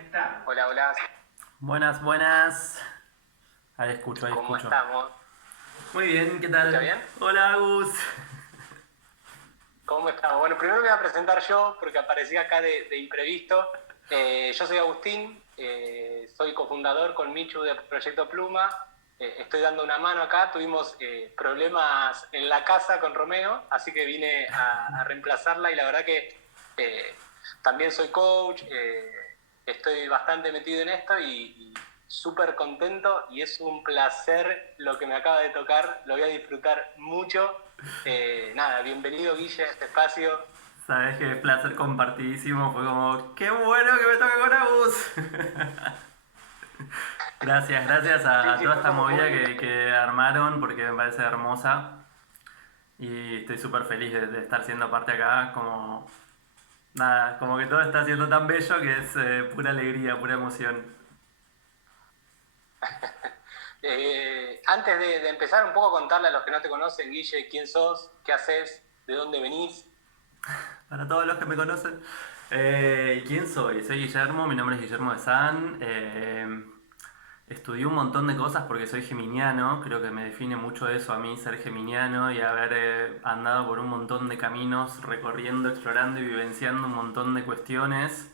Conectado. Hola, hola, Buenas, buenas. Ahí escucho, ahí ¿cómo escucho. estamos? Muy bien, ¿qué ¿Se escucha tal? bien? Hola, Agus. ¿Cómo estamos? Bueno, primero me voy a presentar yo porque aparecí acá de imprevisto. Yo soy Agustín, soy cofundador con Michu de Proyecto Pluma. Estoy dando una mano acá. Tuvimos problemas en la casa con Romeo, así que vine a reemplazarla y la verdad que también soy coach, estoy bastante metido en esto y súper contento y es un placer lo que me acaba de tocar, lo voy a disfrutar mucho. Nada, bienvenido Guille a este espacio. Sabes que placer compartidísimo. Fue como, qué bueno que me toque con Agus. Gracias, gracias Sí, a sí, toda fue esta como movida muy... que armaron porque me parece hermosa. Y estoy súper feliz de estar siendo parte acá. Como, nada, como que todo está siendo tan bello que es pura alegría, pura emoción. Antes de empezar un poco a contarle a los que no te conocen, Guille, quién sos, qué haces, de dónde venís. Para todos los que me conocen. ¿Quién soy? Soy Guillermo, mi nombre es Guillermo de San. Estudié un montón de cosas porque soy geminiano, creo que me define mucho eso a mí, ser geminiano y haber andado por un montón de caminos, recorriendo, explorando y vivenciando un montón de cuestiones.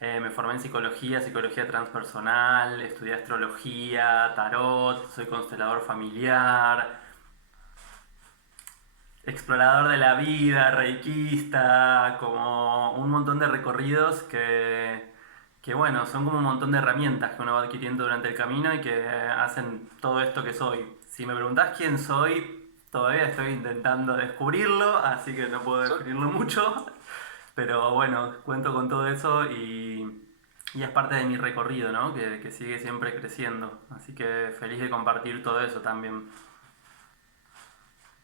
Me formé en psicología, psicología transpersonal, estudié astrología, tarot, soy constelador familiar, explorador de la vida, reikista, como un montón de recorridos que bueno, son como un montón de herramientas que uno va adquiriendo durante el camino y que hacen todo esto que soy. Si me preguntás quién soy, todavía estoy intentando descubrirlo, así que no puedo So- definirlo mucho, pero bueno, cuento con todo eso y es parte de mi recorrido, ¿no? Que sigue siempre creciendo, así que feliz de compartir todo eso también.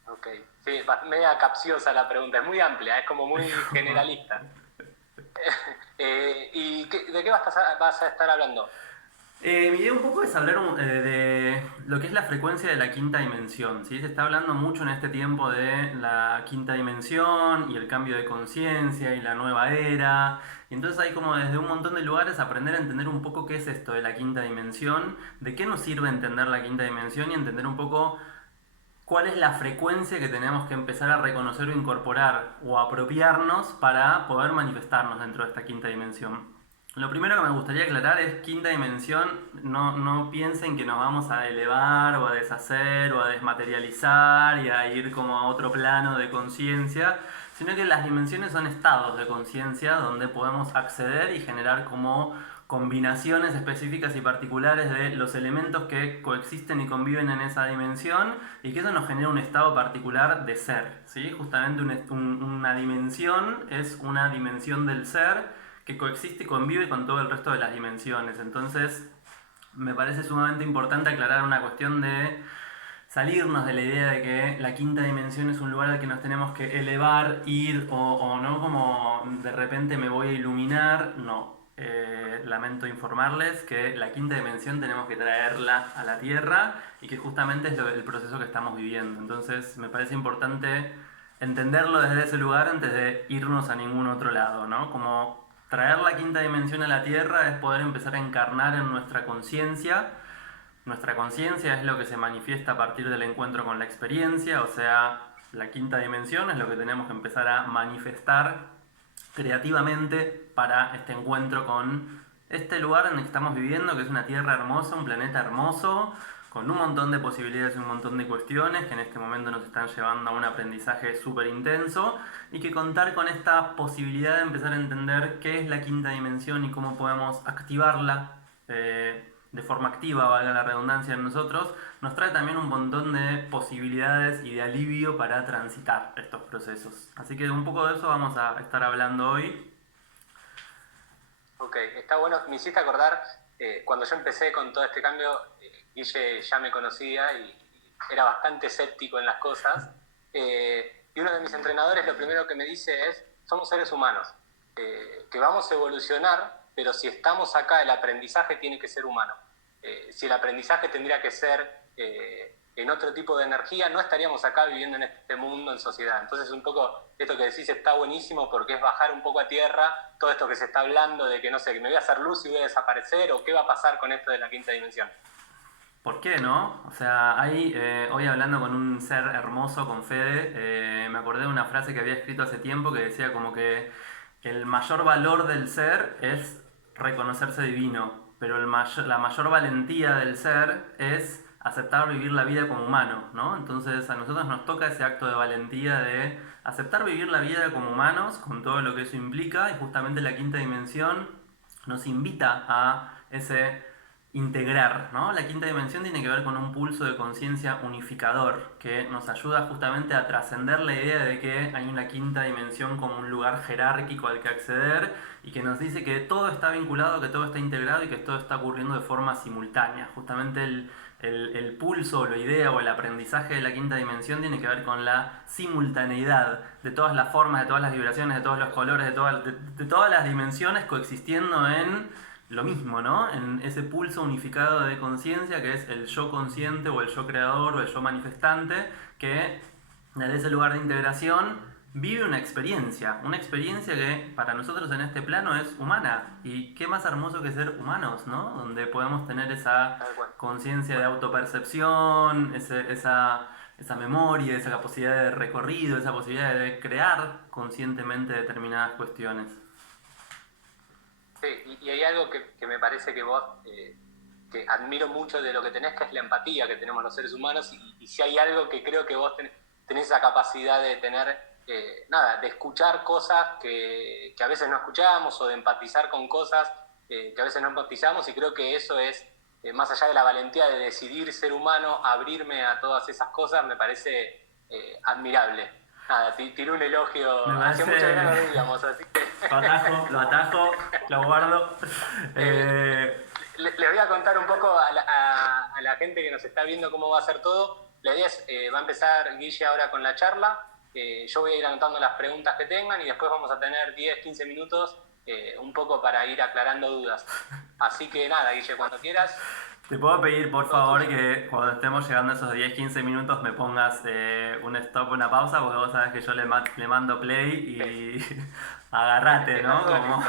Ok, sí, media capciosa la pregunta, es muy amplia, es como muy generalista. ¿Y de qué vas a estar hablando? Mi idea un poco es hablar de lo que es la frecuencia de la quinta dimensión, ¿sí? Se está hablando mucho en este tiempo de la quinta dimensión y el cambio de conciencia y la nueva era. Y entonces hay como desde un montón de lugares aprender a entender un poco qué es esto de la quinta dimensión, de qué nos sirve entender la quinta dimensión y entender un poco cuál es la frecuencia que tenemos que empezar a reconocer o incorporar o apropiarnos para poder manifestarnos dentro de esta quinta dimensión. Lo primero que me gustaría aclarar es quinta dimensión, no piensen que nos vamos a elevar o a deshacer o a desmaterializar y a ir como a otro plano de conciencia, sino que las dimensiones son estados de conciencia donde podemos acceder y generar como combinaciones específicas y particulares de los elementos que coexisten y conviven en esa dimensión y que eso nos genera un estado particular de ser, ¿sí? Justamente una dimensión es una dimensión del ser que coexiste y convive con todo el resto de las dimensiones. Entonces, me parece sumamente importante aclarar una cuestión de salirnos de la idea de que la quinta dimensión es un lugar al que nos tenemos que elevar, ir o no como de repente me voy a iluminar, no. Lamento informarles que la quinta dimensión tenemos que traerla a la Tierra y que justamente es el proceso que estamos viviendo. Entonces me parece importante entenderlo desde ese lugar antes de irnos a ningún otro lado, ¿no? Como traer la quinta dimensión a la Tierra es poder empezar a encarnar en nuestra conciencia. Nuestra conciencia es lo que se manifiesta a partir del encuentro con la experiencia, o sea, la quinta dimensión es lo que tenemos que empezar a manifestar creativamente para este encuentro con este lugar en el que estamos viviendo, que es una tierra hermosa, un planeta hermoso, con un montón de posibilidades y un montón de cuestiones que en este momento nos están llevando a un aprendizaje súper intenso y que contar con esta posibilidad de empezar a entender qué es la quinta dimensión y cómo podemos activarla de forma activa, valga la redundancia en nosotros, nos trae también un montón de posibilidades y de alivio para transitar estos procesos. Así que un poco de eso vamos a estar hablando hoy. Ok, está bueno. Me hiciste acordar, cuando yo empecé con todo este cambio, Guille ya me conocía y era bastante escéptico en las cosas. Y uno de mis entrenadores lo primero que me dice es, somos seres humanos, que vamos a evolucionar, pero si estamos acá, el aprendizaje tiene que ser humano. Si el aprendizaje tendría que ser en otro tipo de energía, no estaríamos acá viviendo en este mundo en sociedad. Entonces un poco esto que decís está buenísimo porque es bajar un poco a tierra todo esto que se está hablando de que, no sé, que me voy a hacer luz y voy a desaparecer, o qué va a pasar con esto de la quinta dimensión. ¿Por qué no? O sea, hoy hablando con un ser hermoso, con Fede, me acordé de una frase que había escrito hace tiempo que decía como que el mayor valor del ser es reconocerse divino, pero la mayor valentía del ser es aceptar vivir la vida como humano, ¿no? Entonces a nosotros nos toca ese acto de valentía de aceptar vivir la vida como humanos, con todo lo que eso implica, y justamente la quinta dimensión nos invita a ese integrar, ¿no? La quinta dimensión tiene que ver con un pulso de conciencia unificador que nos ayuda justamente a trascender la idea de que hay una quinta dimensión como un lugar jerárquico al que acceder y que nos dice que todo está vinculado, que todo está integrado y que todo está ocurriendo de forma simultánea. Justamente el pulso o la idea o el aprendizaje de la quinta dimensión tiene que ver con la simultaneidad de todas las formas, de todas las vibraciones, de todos los colores, de todas las dimensiones coexistiendo en lo mismo, ¿no? En ese pulso unificado de conciencia que es el yo consciente o el yo creador o el yo manifestante que desde ese lugar de integración vive una experiencia que para nosotros en este plano es humana. Y qué más hermoso que ser humanos, ¿no? Donde podemos tener esa conciencia de autopercepción, esa memoria, esa capacidad de recorrido, esa posibilidad de crear conscientemente determinadas cuestiones. Sí, y hay algo que me parece que vos, que admiro mucho de lo que tenés, que es la empatía que tenemos los seres humanos, y si hay algo que creo que vos tenés esa capacidad de tener, de escuchar cosas que a veces no escuchamos, o de empatizar con cosas que a veces no empatizamos, y creo que eso es, más allá de la valentía de decidir ser humano, abrirme a todas esas cosas, me parece admirable. Nada, tiré un elogio, hace mucho que no lo digamos, así que... Lo atajo, lo guardo. Les voy a contar un poco a la gente que nos está viendo cómo va a ser todo. La idea es, va a empezar Guille ahora con la charla, yo voy a ir anotando las preguntas que tengan y después vamos a tener 10-15 minutos un poco para ir aclarando dudas. Así que nada, Guille, cuando quieras. Te puedo pedir, por favor, que cuando estemos llegando a esos 10-15 minutos me pongas un stop, una pausa, porque vos sabés que yo le mando play y agarrate, ¿no? Como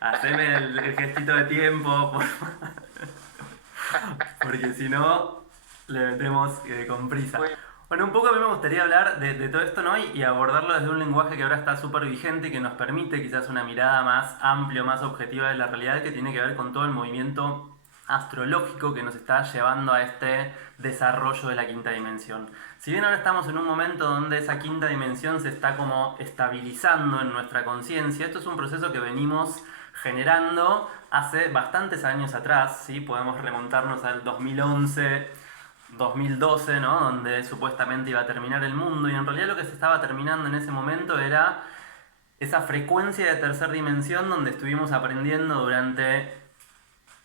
haceme el gestito de tiempo, porque si no, le metemos con prisa. Bueno, un poco a mí me gustaría hablar de todo esto, ¿no? Y abordarlo desde un lenguaje que ahora está súper vigente y que nos permite quizás una mirada más amplia, más objetiva de la realidad, que tiene que ver con todo el movimiento astrológico que nos está llevando a este desarrollo de la quinta dimensión. Si bien ahora estamos en un momento donde esa quinta dimensión se está como estabilizando en nuestra conciencia, esto es un proceso que venimos generando hace bastantes años atrás, ¿sí? Podemos remontarnos al 2011, 2012, ¿no? Donde supuestamente iba a terminar el mundo, y en realidad lo que se estaba terminando en ese momento era esa frecuencia de tercera dimensión donde estuvimos aprendiendo durante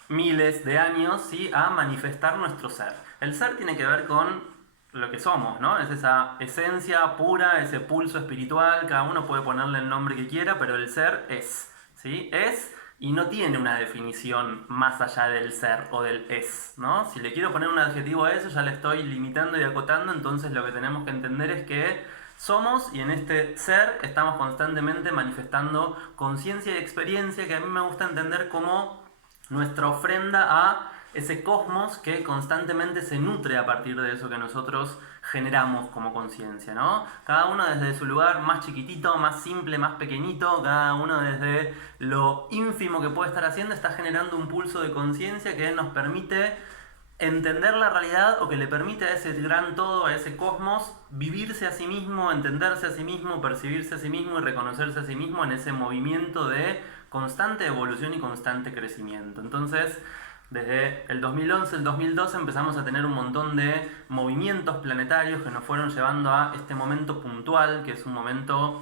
miles de años, ¿sí? A manifestar nuestro ser. El ser tiene que ver con lo que somos, ¿no? Es esa esencia pura, ese pulso espiritual, cada uno puede ponerle el nombre que quiera, pero el ser es, ¿sí? Es y no tiene una definición más allá del ser o del es, ¿no? Si le quiero poner un adjetivo a eso, ya le estoy limitando y acotando, entonces lo que tenemos que entender es que somos, y en este ser estamos constantemente manifestando conciencia y experiencia, que a mí me gusta entender como nuestra ofrenda a ese cosmos que constantemente se nutre a partir de eso que nosotros generamos como conciencia, ¿no? Cada uno desde su lugar más chiquitito, más simple, más pequeñito, cada uno desde lo ínfimo que puede estar haciendo, está generando un pulso de conciencia que nos permite entender la realidad, o que le permite a ese gran todo, a ese cosmos, vivirse a sí mismo, entenderse a sí mismo, percibirse a sí mismo y reconocerse a sí mismo en ese movimiento de constante evolución y constante crecimiento. Entonces, desde el 2011, el 2012 empezamos a tener un montón de movimientos planetarios que nos fueron llevando a este momento puntual, que es un momento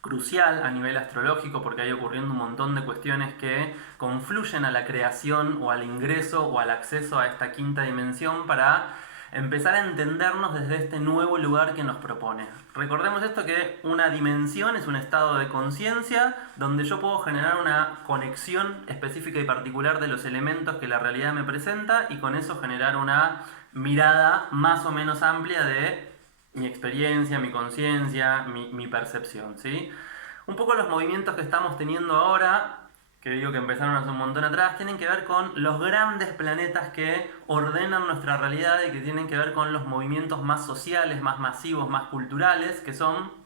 crucial a nivel astrológico, porque hay ocurriendo un montón de cuestiones que confluyen a la creación o al ingreso o al acceso a esta quinta dimensión para empezar a entendernos desde este nuevo lugar que nos propone. Recordemos esto, que una dimensión es un estado de conciencia donde yo puedo generar una conexión específica y particular de los elementos que la realidad me presenta, y con eso generar una mirada más o menos amplia de mi experiencia, mi conciencia, mi percepción, ¿sí? Un poco los movimientos que estamos teniendo ahora, que digo que empezaron hace un montón atrás, tienen que ver con los grandes planetas que ordenan nuestra realidad y que tienen que ver con los movimientos más sociales, más masivos, más culturales, que son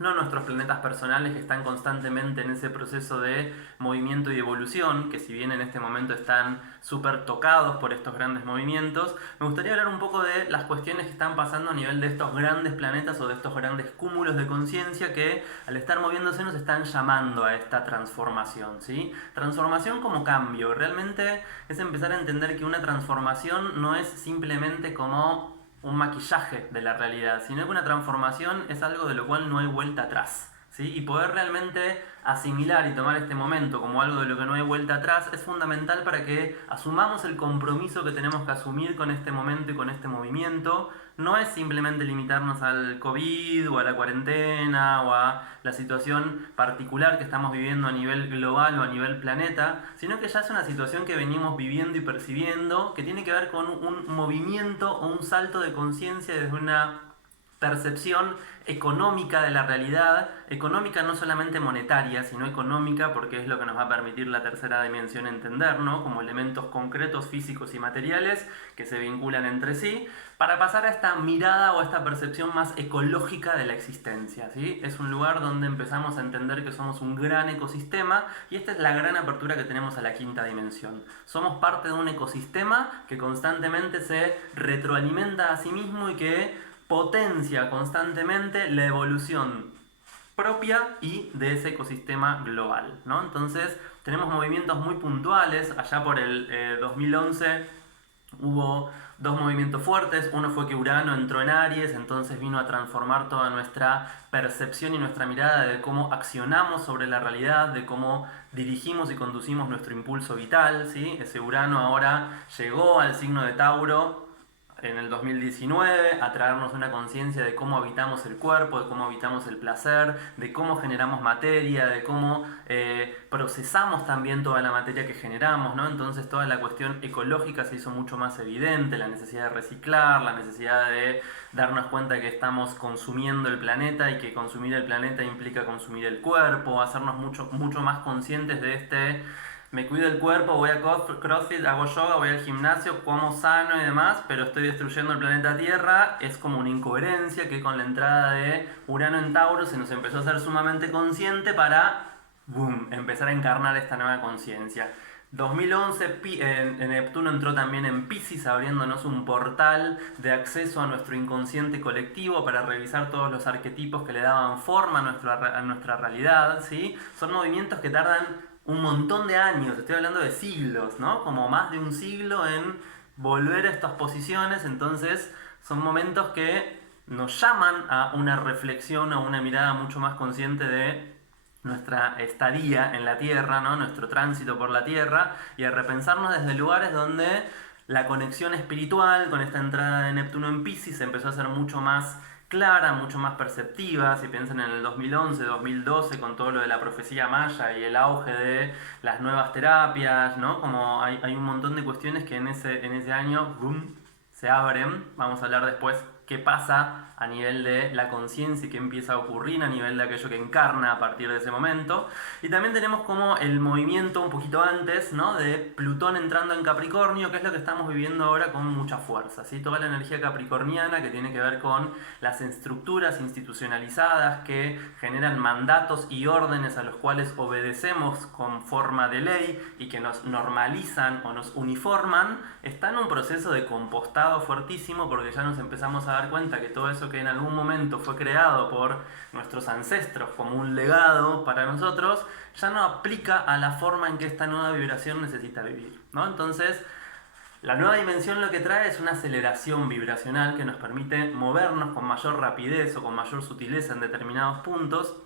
no nuestros planetas personales que están constantemente en ese proceso de movimiento y evolución, que si bien en este momento están súper tocados por estos grandes movimientos, me gustaría hablar un poco de las cuestiones que están pasando a nivel de estos grandes planetas o de estos grandes cúmulos de conciencia que al estar moviéndose nos están llamando a esta transformación, ¿sí? Transformación como cambio, realmente es empezar a entender que una transformación no es simplemente como un maquillaje de la realidad, sino que una transformación es algo de lo cual no hay vuelta atrás, ¿sí? Y poder realmente asimilar y tomar este momento como algo de lo que no hay vuelta atrás es fundamental para que asumamos el compromiso que tenemos que asumir con este momento y con este movimiento. No es simplemente limitarnos al COVID o a la cuarentena o a la situación particular que estamos viviendo a nivel global o a nivel planeta, sino que ya es una situación que venimos viviendo y percibiendo, que tiene que ver con un movimiento o un salto de conciencia desde una percepción económica de la realidad, económica no solamente monetaria, sino económica porque es lo que nos va a permitir la tercera dimensión entender, ¿no? Como elementos concretos, físicos y materiales que se vinculan entre sí, para pasar a esta mirada o a esta percepción más ecológica de la existencia, ¿sí? Es un lugar donde empezamos a entender que somos un gran ecosistema y esta es la gran apertura que tenemos a la quinta dimensión. Somos parte de un ecosistema que constantemente se retroalimenta a sí mismo y que potencia constantemente la evolución propia y de ese ecosistema global, ¿no? Entonces tenemos movimientos muy puntuales. Allá por el 2011 hubo dos movimientos fuertes. Uno fue que Urano entró en Aries, entonces vino a transformar toda nuestra percepción y nuestra mirada de cómo accionamos sobre la realidad, de cómo dirigimos y conducimos nuestro impulso vital, ¿sí? Ese Urano ahora llegó al signo de Tauro en el 2019 a traernos una conciencia de cómo habitamos el cuerpo, de cómo habitamos el placer, de cómo generamos materia, de cómo procesamos también toda la materia que generamos, ¿no? Entonces toda la cuestión ecológica se hizo mucho más evidente, la necesidad de reciclar, la necesidad de darnos cuenta que estamos consumiendo el planeta y que consumir el planeta implica consumir el cuerpo, hacernos mucho más conscientes de este: me cuido el cuerpo, voy a CrossFit, hago yoga, voy al gimnasio, como sano y demás, pero estoy destruyendo el planeta Tierra. Es como una incoherencia que con la entrada de Urano en Tauro se nos empezó a hacer sumamente consciente para, boom, empezar a encarnar esta nueva conciencia. 2011 Neptuno entró también en Piscis, abriéndonos un portal de acceso a nuestro inconsciente colectivo para revisar todos los arquetipos que le daban forma a nuestra realidad, ¿sí? Son movimientos que tardan un montón de años, estoy hablando de siglos, ¿no? Como más de un siglo en volver a estas posiciones. Entonces son momentos que nos llaman a una reflexión, a una mirada mucho más consciente de nuestra estadía en la Tierra, ¿no? Nuestro tránsito por la Tierra, y a repensarnos desde lugares donde la conexión espiritual con esta entrada de Neptuno en Piscis se empezó a hacer mucho más clara, mucho más perceptiva. Si piensan en el 2011, 2012, con todo lo de la profecía maya y el auge de las nuevas terapias, ¿no? Como hay un montón de cuestiones que en ese año, boom, se abren. Vamos a hablar después qué pasa a nivel de la conciencia y qué empieza a ocurrir a nivel de aquello que encarna a partir de ese momento. Y también tenemos como el movimiento un poquito antes, ¿no? De Plutón entrando en Capricornio, que es lo que estamos viviendo ahora con mucha fuerza, ¿sí? Toda la energía capricorniana que tiene que ver con las estructuras institucionalizadas que generan mandatos y órdenes a los cuales obedecemos con forma de ley y que nos normalizan o nos uniforman, está en un proceso de compostado fuertísimo, porque ya nos empezamos a dar cuenta que todo eso que en algún momento fue creado por nuestros ancestros como un legado para nosotros, ya no aplica a la forma en que esta nueva vibración necesita vivir, ¿no? Entonces, la nueva dimensión lo que trae es una aceleración vibracional que nos permite movernos con mayor rapidez o con mayor sutileza en determinados puntos,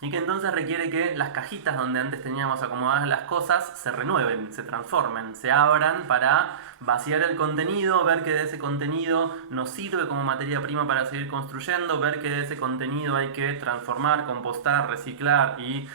y que entonces requiere que las cajitas donde antes teníamos acomodadas las cosas se renueven, se transformen, se abran para vaciar el contenido, ver que de ese contenido nos sirve como materia prima para seguir construyendo, ver que de ese contenido hay que transformar, compostar, reciclar y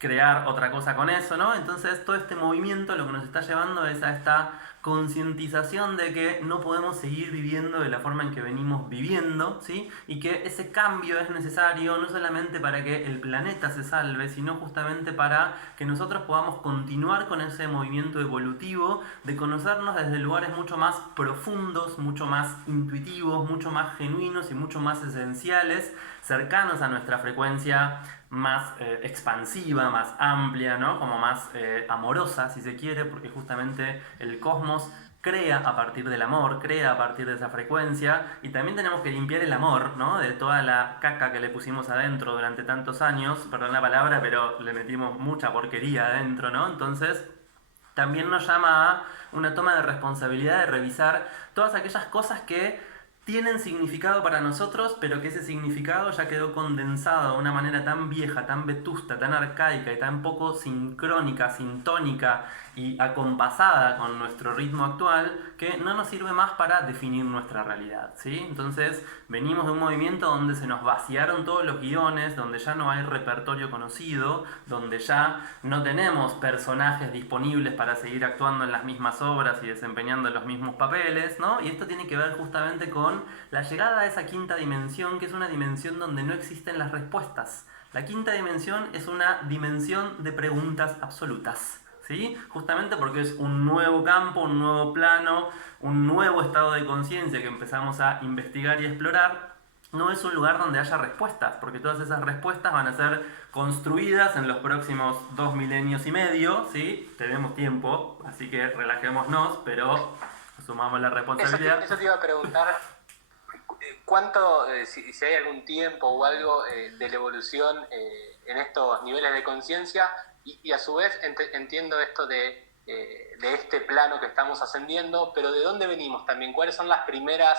crear otra cosa con eso, ¿no? Entonces todo este movimiento lo que nos está llevando es a esta concientización de que no podemos seguir viviendo de la forma en que venimos viviendo, ¿sí? Y que ese cambio es necesario no solamente para que el planeta se salve, sino justamente para que nosotros podamos continuar con ese movimiento evolutivo de conocernos desde lugares mucho más profundos, mucho más intuitivos, mucho más genuinos y mucho más esenciales, cercanos a nuestra frecuencia más expansiva, más amplia, ¿no? Como más amorosa, si se quiere, porque justamente el cosmos crea a partir del amor, crea a partir de esa frecuencia, y también tenemos que limpiar el amor, ¿no? De toda la caca que le pusimos adentro durante tantos años, perdón la palabra, pero le metimos mucha porquería adentro, ¿no? Entonces también nos llama a una toma de responsabilidad de revisar todas aquellas cosas que tienen significado para nosotros, pero que ese significado ya quedó condensado de una manera tan vieja, tan vetusta, tan arcaica y tan poco sincrónica, sintónica y acompasada con nuestro ritmo actual, que no nos sirve más para definir nuestra realidad, ¿sí? Entonces venimos de un movimiento donde se nos vaciaron todos los guiones, donde ya no hay repertorio conocido, donde ya no tenemos personajes disponibles para seguir actuando en las mismas obras y desempeñando los mismos papeles, ¿no? Y esto tiene que ver justamente con la llegada a esa quinta dimensión, que es una dimensión donde no existen las respuestas. La quinta dimensión es una dimensión de preguntas absolutas, ¿sí? Justamente porque es un nuevo campo, un nuevo plano, un nuevo estado de conciencia que empezamos a investigar y explorar. No es un lugar donde haya respuestas, porque todas esas respuestas van a ser construidas en los próximos 2 milenios y medio, ¿sí? Tenemos tiempo, así que relajémonos, pero asumamos la responsabilidad. Eso te iba a preguntar, ¿cuánto, si hay algún tiempo o algo de la evolución en estos niveles de conciencia? Y a su vez entiendo esto de este plano que estamos ascendiendo, pero ¿de dónde venimos también? ¿Cuáles son las primeras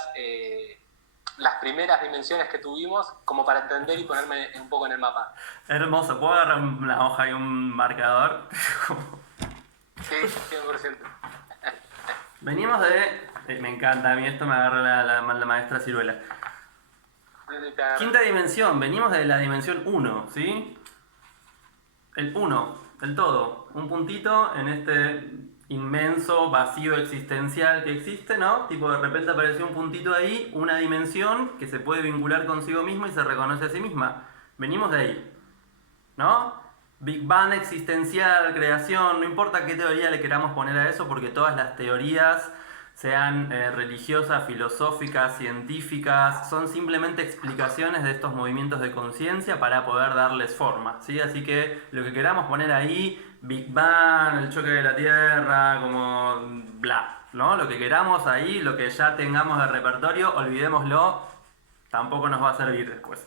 dimensiones que tuvimos, como para entender y ponerme un poco en el mapa? Hermoso, ¿puedo agarrar una hoja y un marcador? Sí, 100%. Venimos de... me encanta, a mí esto me agarra la maestra Ciruela. Quinta dimensión, venimos de la dimensión 1, ¿sí? El 1, el todo. Un puntito en este inmenso vacío existencial que existe, ¿no? Tipo, de repente apareció un puntito ahí, una dimensión que se puede vincular consigo misma y se reconoce a sí misma. Venimos de ahí, ¿no? Big Bang existencial, creación, no importa qué teoría le queramos poner a eso, porque todas las teorías, sean religiosas, filosóficas, científicas, son simplemente explicaciones de estos movimientos de conciencia para poder darles forma, ¿sí? Así que lo que queramos poner ahí, Big Bang, el choque de la Tierra, como bla, ¿no? Lo que queramos ahí, lo que ya tengamos de repertorio, olvidémoslo, tampoco nos va a servir después.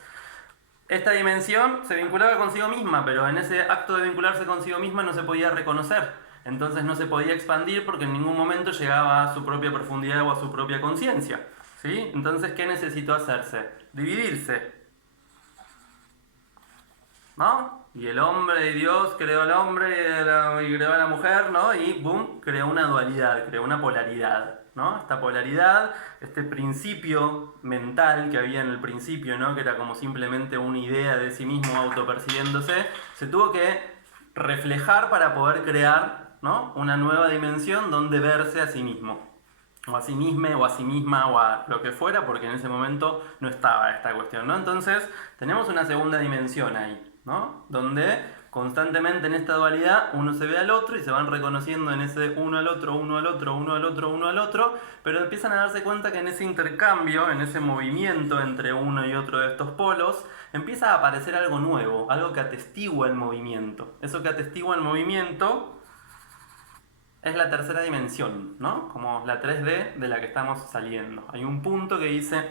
Esta dimensión se vinculaba consigo misma, pero en ese acto de vincularse consigo misma no se podía reconocer. Entonces no se podía expandir porque en ningún momento llegaba a su propia profundidad o a su propia conciencia, ¿sí? Entonces, ¿qué necesitó hacerse? Dividirse, ¿no? Y el hombre y Dios creó al hombre y creó a la mujer, ¿no? Y boom, creó una dualidad, creó una polaridad, ¿no? Esta polaridad, este principio mental que había en el principio, ¿no? Que era como simplemente una idea de sí mismo autopercibiéndose, se tuvo que reflejar para poder crear, ¿no? Una nueva dimensión donde verse a sí mismo, o a sí misma, o a sí misma, o a lo que fuera, porque en ese momento no estaba esta cuestión, ¿no? Entonces tenemos una segunda dimensión ahí, ¿no? Donde constantemente en esta dualidad uno se ve al otro y se van reconociendo en ese uno al otro, uno al otro, uno al otro, uno al otro, pero empiezan a darse cuenta que en ese intercambio, en ese movimiento entre uno y otro de estos polos, empieza a aparecer algo nuevo, algo que atestigua el movimiento. Eso que atestigua el movimiento es la tercera dimensión, ¿no? Como la 3D de la que estamos saliendo. Hay un punto que dice,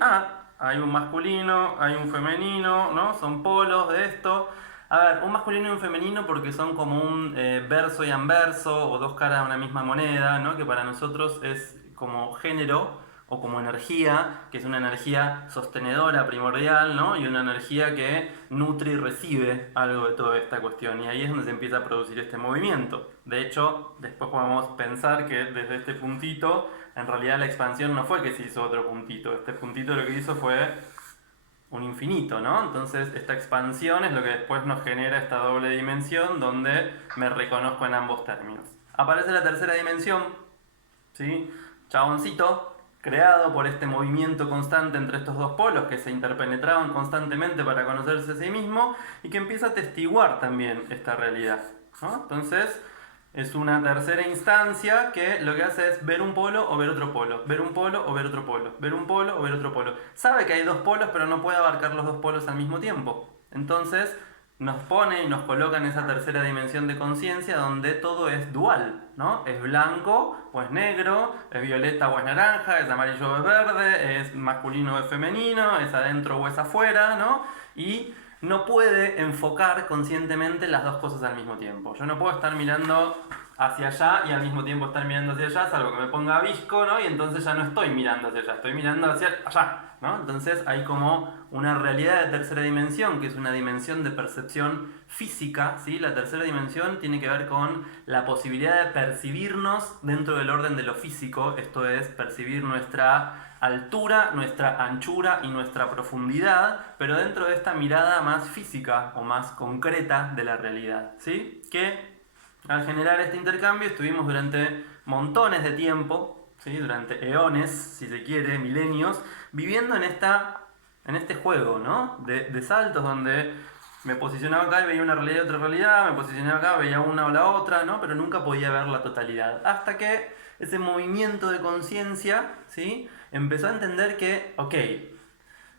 hay un masculino, hay un femenino, ¿no? Son polos de esto. A ver, un masculino y un femenino porque son como un verso y anverso, o dos caras de una misma moneda, ¿no? Que para nosotros es como género o como energía, que es una energía sostenedora primordial, ¿no? Y una energía que nutre y recibe algo de toda esta cuestión. Y ahí es donde se empieza a producir este movimiento. De hecho, después podemos pensar que desde este puntito, en realidad la expansión no fue que se hizo otro puntito. Este puntito lo que hizo fue un infinito, ¿no? Entonces esta expansión es lo que después nos genera esta doble dimensión donde me reconozco en ambos términos. Aparece la tercera dimensión, ¿sí? Chaboncito, creado por este movimiento constante entre estos dos polos que se interpenetraban constantemente para conocerse a sí mismo y que empieza a testiguar también esta realidad, ¿no? Entonces es una tercera instancia que lo que hace es ver un polo o ver otro polo, ver un polo o ver otro polo, ver un polo o ver otro polo. Sabe que hay dos polos, pero no puede abarcar los dos polos al mismo tiempo. Entonces nos pone y nos coloca en esa tercera dimensión de conciencia donde todo es dual, ¿no? Es blanco o es negro, es violeta o es naranja, es amarillo o es verde, es masculino o es femenino, es adentro o es afuera, ¿no? Y no puede enfocar conscientemente las dos cosas al mismo tiempo. Yo no puedo estar mirando hacia allá y al mismo tiempo estar mirando hacia allá, salvo que me ponga visco, ¿no? Y entonces ya no estoy mirando hacia allá, estoy mirando hacia allá, ¿no? Entonces hay como una realidad de tercera dimensión, que es una dimensión de percepción física, ¿sí? La tercera dimensión tiene que ver con la posibilidad de percibirnos dentro del orden de lo físico, esto es, percibir nuestra altura, nuestra anchura y nuestra profundidad, pero dentro de esta mirada más física o más concreta de la realidad, ¿sí? Que al generar este intercambio estuvimos durante montones de tiempo, ¿sí? Durante eones, si se quiere, milenios, viviendo en este juego, ¿no? De saltos donde me posicionaba acá y veía una realidad y otra realidad, me posicionaba acá, veía una o la otra, ¿no? Pero nunca podía ver la totalidad. Hasta que ese movimiento de conciencia, ¿sí? Empezó a entender que, ok,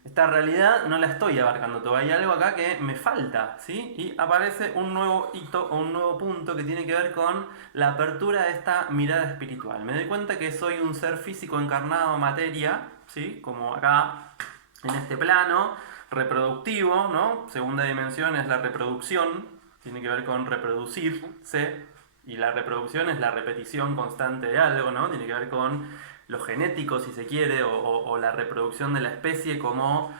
esta realidad no la estoy abarcando todavía, hay algo acá que me falta, ¿sí? Y aparece un nuevo hito o un nuevo punto que tiene que ver con la apertura de esta mirada espiritual. Me doy cuenta que soy un ser físico encarnado en materia, ¿sí? Como acá en este plano reproductivo, ¿no? Segunda dimensión es la reproducción, tiene que ver con reproducirse, y la reproducción es la repetición constante de algo, ¿no? Tiene que ver con lo genético, si se quiere, o la reproducción de la especie como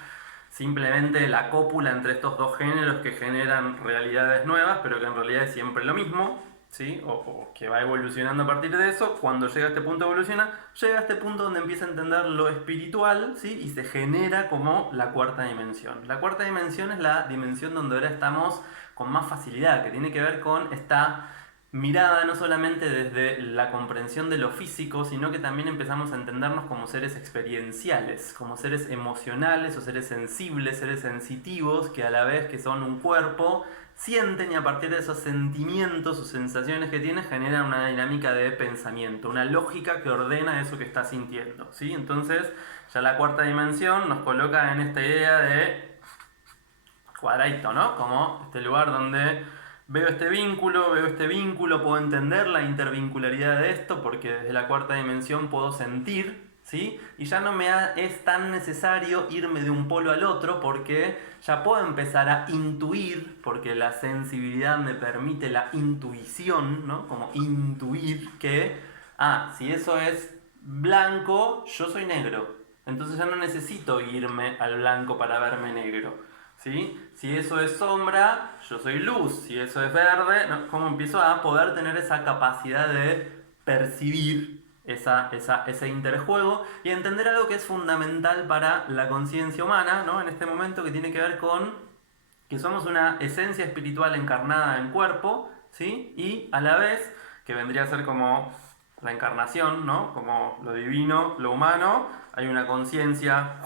simplemente la cópula entre estos dos géneros que generan realidades nuevas, pero que en realidad es siempre lo mismo, ¿sí? O que va evolucionando a partir de eso. Cuando llega a este punto evoluciona, llega a este punto donde empieza a entender lo espiritual, ¿sí? Y se genera como la cuarta dimensión. La cuarta dimensión es la dimensión donde ahora estamos con más facilidad, que tiene que ver con esta mirada no solamente desde la comprensión de lo físico, sino que también empezamos a entendernos como seres experienciales, como seres emocionales o seres sensibles, seres sensitivos, que a la vez que son un cuerpo, sienten y a partir de esos sentimientos o sensaciones que tienen generan una dinámica de pensamiento, una lógica que ordena eso que está sintiendo, ¿sí? Entonces ya la cuarta dimensión nos coloca en esta idea de cuadradito, ¿no? Como este lugar donde veo este vínculo, puedo entender la intervincularidad de esto porque desde la cuarta dimensión puedo sentir, ¿sí? Y ya no me es tan necesario irme de un polo al otro porque ya puedo empezar a intuir, porque la sensibilidad me permite la intuición, ¿no? Como intuir que, si eso es blanco, yo soy negro. Entonces ya no necesito irme al blanco para verme negro. ¿Sí? Si eso es sombra, yo soy luz. Si eso es verde, ¿no? ¿Cómo empiezo a poder tener esa capacidad de percibir ese interjuego y entender algo que es fundamental para la conciencia humana, ¿no? En este momento, que tiene que ver con que somos una esencia espiritual encarnada en cuerpo, ¿sí? Y a la vez, que vendría a ser como la encarnación, ¿no? Como lo divino, lo humano, hay una conciencia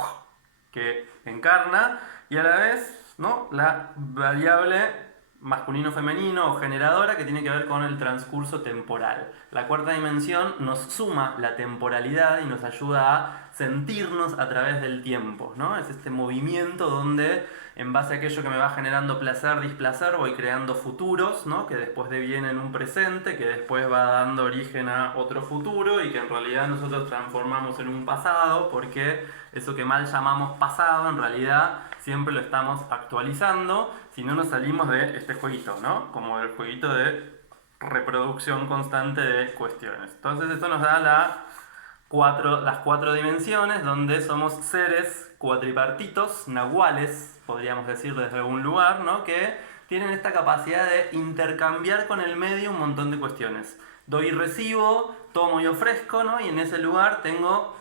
que encarna y a la vez, ¿no? La variable masculino-femenino o generadora que tiene que ver con el transcurso temporal. La cuarta dimensión nos suma la temporalidad y nos ayuda a sentirnos a través del tiempo, ¿no? Es este movimiento donde en base a aquello que me va generando placer, displacer, voy creando futuros, ¿no? Que después devienen un presente, que después va dando origen a otro futuro y que en realidad nosotros transformamos en un pasado, porque eso que mal llamamos pasado, en realidad siempre lo estamos actualizando, si no nos salimos de este jueguito, ¿no? Como del jueguito de reproducción constante de cuestiones. Entonces esto nos da las cuatro dimensiones, donde somos seres cuatripartitos, nahuales, podríamos decir desde algún lugar, ¿no? Que tienen esta capacidad de intercambiar con el medio un montón de cuestiones. Doy y recibo, tomo y ofrezco, ¿no? Y en ese lugar tengo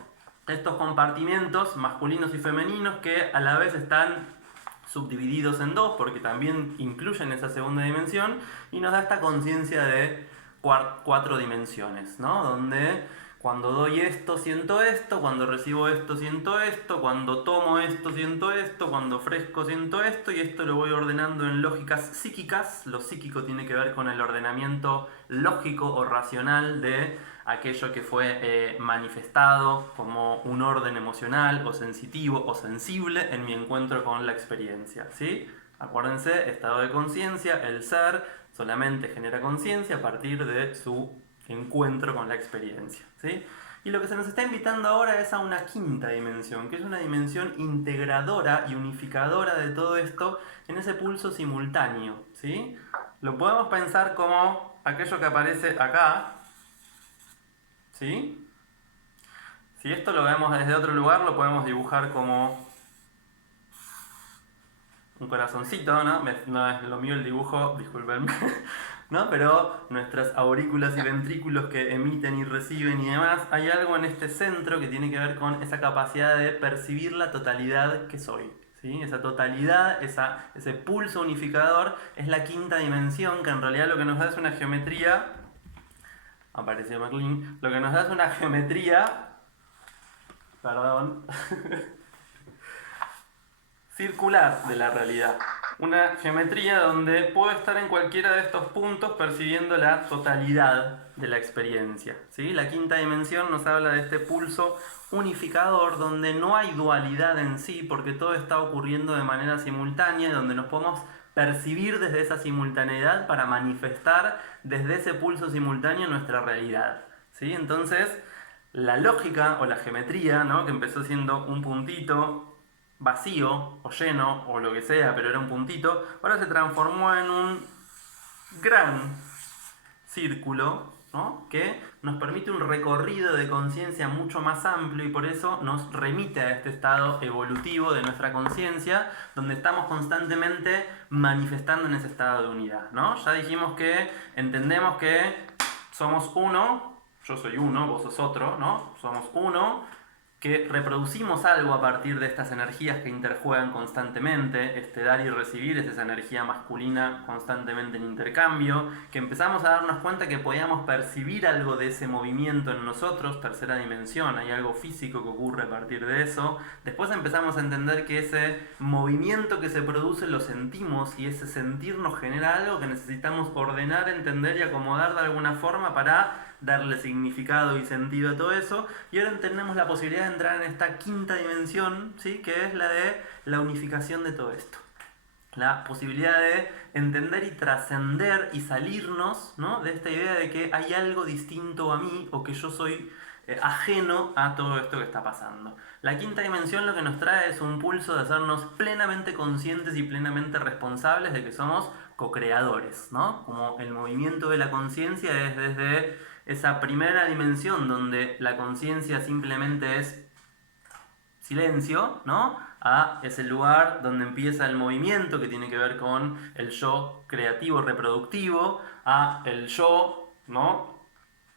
estos compartimentos masculinos y femeninos que a la vez están subdivididos en dos, porque también incluyen esa segunda dimensión, y nos da esta conciencia de cuatro dimensiones, ¿no? Donde cuando doy esto siento esto, cuando recibo esto siento esto, cuando tomo esto siento esto, cuando ofrezco siento esto, y esto lo voy ordenando en lógicas psíquicas. Lo psíquico tiene que ver con el ordenamiento lógico o racional de aquello que fue manifestado como un orden emocional o sensitivo o sensible en mi encuentro con la experiencia, ¿sí? Acuérdense, estado de conciencia, el ser solamente genera conciencia a partir de su encuentro con la experiencia, ¿sí? Y lo que se nos está invitando ahora es a una quinta dimensión, que es una dimensión integradora y unificadora de todo esto en ese pulso simultáneo, ¿sí? Lo podemos pensar como aquello que aparece acá, ¿sí? Si esto lo vemos desde otro lugar, lo podemos dibujar como un corazoncito, ¿no? No es lo mío el dibujo, disculpenme, ¿no? Pero nuestras aurículas y ventrículos que emiten y reciben y demás, hay algo en este centro que tiene que ver con esa capacidad de percibir la totalidad que soy, ¿sí? Esa totalidad, ese pulso unificador es la quinta dimensión, que en realidad lo que nos da es una geometría, apareció McLean, lo que nos da es una geometría, perdón, circular de la realidad. Una geometría donde puedo estar en cualquiera de estos puntos percibiendo la totalidad de la experiencia, ¿sí? La quinta dimensión nos habla de este pulso unificador donde no hay dualidad en sí, porque todo está ocurriendo de manera simultánea, donde nos podemos percibir desde esa simultaneidad para manifestar desde ese pulso simultáneo nuestra realidad, ¿sí? Entonces, la lógica o la geometría, ¿no? Que empezó siendo un puntito vacío o lleno o lo que sea, pero era un puntito, ahora se transformó en un gran círculo, ¿no? Que nos permite un recorrido de conciencia mucho más amplio y por eso nos remite a este estado evolutivo de nuestra conciencia, donde estamos constantemente manifestando en ese estado de unidad, ¿no? Ya dijimos que entendemos que somos uno, yo soy uno, vos sos otro, ¿no? Somos uno, que reproducimos algo a partir de estas energías que interjuegan constantemente, este dar y recibir es esa energía masculina constantemente en intercambio, que empezamos a darnos cuenta que podíamos percibir algo de ese movimiento en nosotros, tercera dimensión, hay algo físico que ocurre a partir de eso. Después empezamos a entender que ese movimiento que se produce lo sentimos y ese sentir nos genera algo que necesitamos ordenar, entender y acomodar de alguna forma para darle significado y sentido a todo eso, y ahora tenemos la posibilidad de entrar en esta quinta dimensión, ¿sí? Que es la de la unificación de todo esto. La posibilidad de entender y trascender y salirnos, ¿no? De esta idea de que hay algo distinto a mí o que yo soy ajeno a todo esto que está pasando. La quinta dimensión lo que nos trae es un pulso de hacernos plenamente conscientes y plenamente responsables de que somos co-creadores, ¿no? Como el movimiento de la conciencia es desde esa primera dimensión donde la conciencia simplemente es silencio, ¿no? A ese lugar donde empieza el movimiento que tiene que ver con el yo creativo reproductivo, a el yo, ¿no?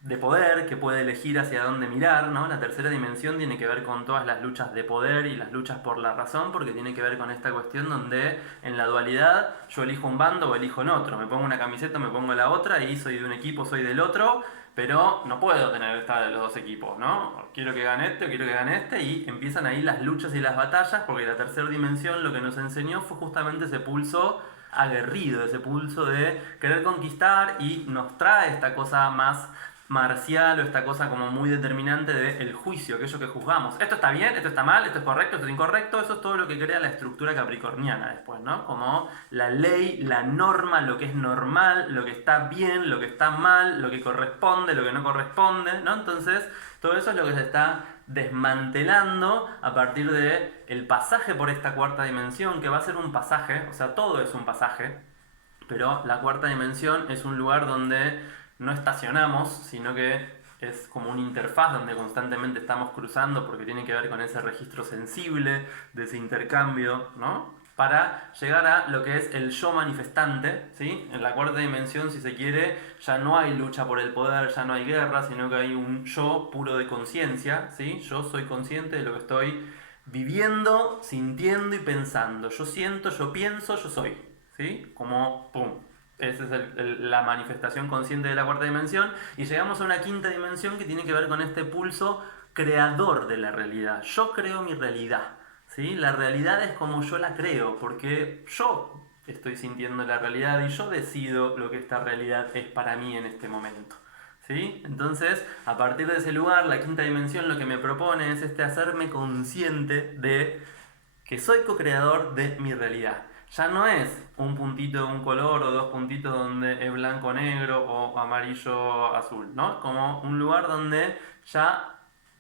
De poder que puede elegir hacia dónde mirar, ¿no? La tercera dimensión tiene que ver con todas las luchas de poder y las luchas por la razón, porque tiene que ver con esta cuestión donde en la dualidad yo elijo un bando o elijo en otro, me pongo una camiseta, me pongo la otra y soy de un equipo, soy del otro, pero no puedo tener esta de los dos equipos, ¿no? Quiero que gane este o quiero que gane este, y empiezan ahí las luchas y las batallas, porque la tercera dimensión lo que nos enseñó fue justamente ese pulso aguerrido, ese pulso de querer conquistar, y nos trae esta cosa más marcial o esta cosa como muy determinante del juicio, aquello que juzgamos. Esto está bien, esto está mal, esto es correcto, esto es incorrecto. Eso es todo lo que crea la estructura capricorniana después, ¿no? Como la ley, la norma, lo que es normal, lo que está bien, lo que está mal, lo que corresponde, lo que no corresponde, ¿no? Entonces, todo eso es lo que se está desmantelando a partir de el pasaje por esta cuarta dimensión, que va a ser un pasaje, o sea, todo es un pasaje, pero la cuarta dimensión es un lugar donde no estacionamos, sino que es como una interfaz donde constantemente estamos cruzando, porque tiene que ver con ese registro sensible de ese intercambio, ¿no? para llegar a lo que es el yo manifestante, ¿sí? En la cuarta dimensión, si se quiere, ya no hay lucha por el poder, ya no hay guerra, sino que hay un yo puro de conciencia, ¿sí? Yo soy consciente de lo que estoy viviendo, sintiendo y pensando. Yo siento, yo pienso, yo soy, ¿sí? Como, ¡pum! Esa es la manifestación consciente de la cuarta dimensión. Y llegamos a una quinta dimensión que tiene que ver con este pulso creador de la realidad. Yo creo mi realidad, ¿sí? La realidad es como yo la creo, porque yo estoy sintiendo la realidad y yo decido lo que esta realidad es para mí en este momento, ¿sí? Entonces, a partir de ese lugar, la quinta dimensión lo que me propone es hacerme consciente de que soy co-creador de mi realidad. Ya no es un puntito de un color o dos puntitos donde es blanco-negro o amarillo-azul, ¿no? Como un lugar donde ya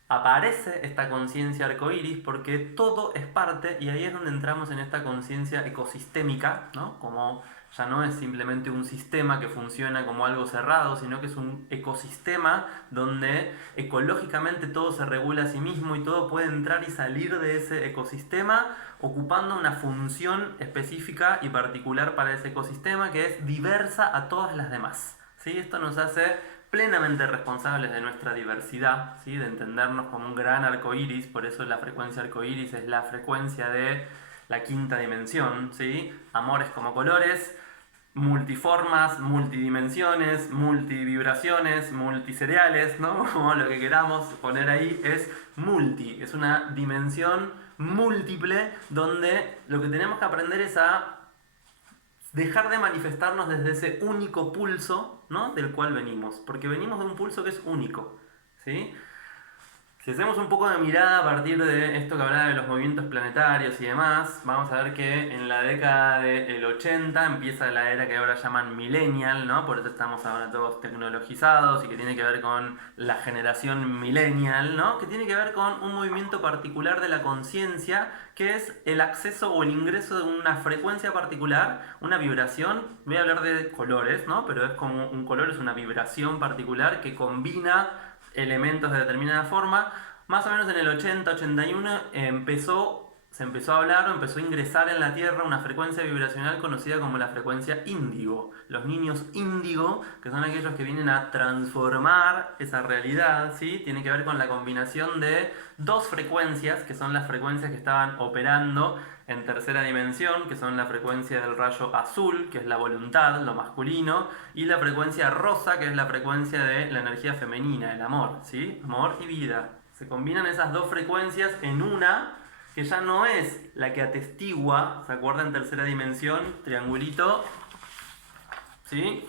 aparece esta conciencia arcoíris porque todo es parte, y ahí es donde entramos en esta conciencia ecosistémica, ¿no? Como ya no es simplemente un sistema que funciona como algo cerrado, sino que es un ecosistema donde ecológicamente todo se regula a sí mismo y todo puede entrar y salir de ese ecosistema ocupando una función específica y particular para ese ecosistema que es diversa a todas las demás, ¿sí? Esto nos hace plenamente responsables de nuestra diversidad, ¿sí? De entendernos como un gran arco iris, por eso la frecuencia arco iris es la frecuencia de la quinta dimensión, ¿sí? Amores como colores, multiformas, multidimensiones, multivibraciones, multicereales, ¿no? Como lo que queramos poner ahí es multi, es una dimensión múltiple donde lo que tenemos que aprender es a dejar de manifestarnos desde ese único pulso, ¿no? Del cual venimos, porque venimos de un pulso que es único, ¿sí? Si hacemos un poco de mirada a partir de esto que hablaba de los movimientos planetarios y demás, vamos a ver que en la década del 80 empieza la era que ahora llaman millennial, ¿no? Por eso estamos ahora todos tecnologizados y que tiene que ver con la generación millennial, ¿no? Que tiene que ver con un movimiento particular de la conciencia, que es el acceso o el ingreso de una frecuencia particular, una vibración. Voy a hablar de colores, ¿no? Pero es como un color, es una vibración particular que combina elementos de determinada forma. Más o menos en el 80-81 se empezó a hablar o empezó a ingresar en la Tierra una frecuencia vibracional conocida como la frecuencia índigo. Los niños índigo, que son aquellos que vienen a transformar esa realidad, ¿sí? Tiene que ver con la combinación de dos frecuencias, que son las frecuencias que estaban operando en tercera dimensión, que son la frecuencia del rayo azul, que es la voluntad, lo masculino, y la frecuencia rosa, que es la frecuencia de la energía femenina, el amor, ¿sí? Amor y vida. Se combinan esas dos frecuencias en una que ya no es la que atestigua, ¿se acuerdan? En tercera dimensión, triangulito, ¿sí?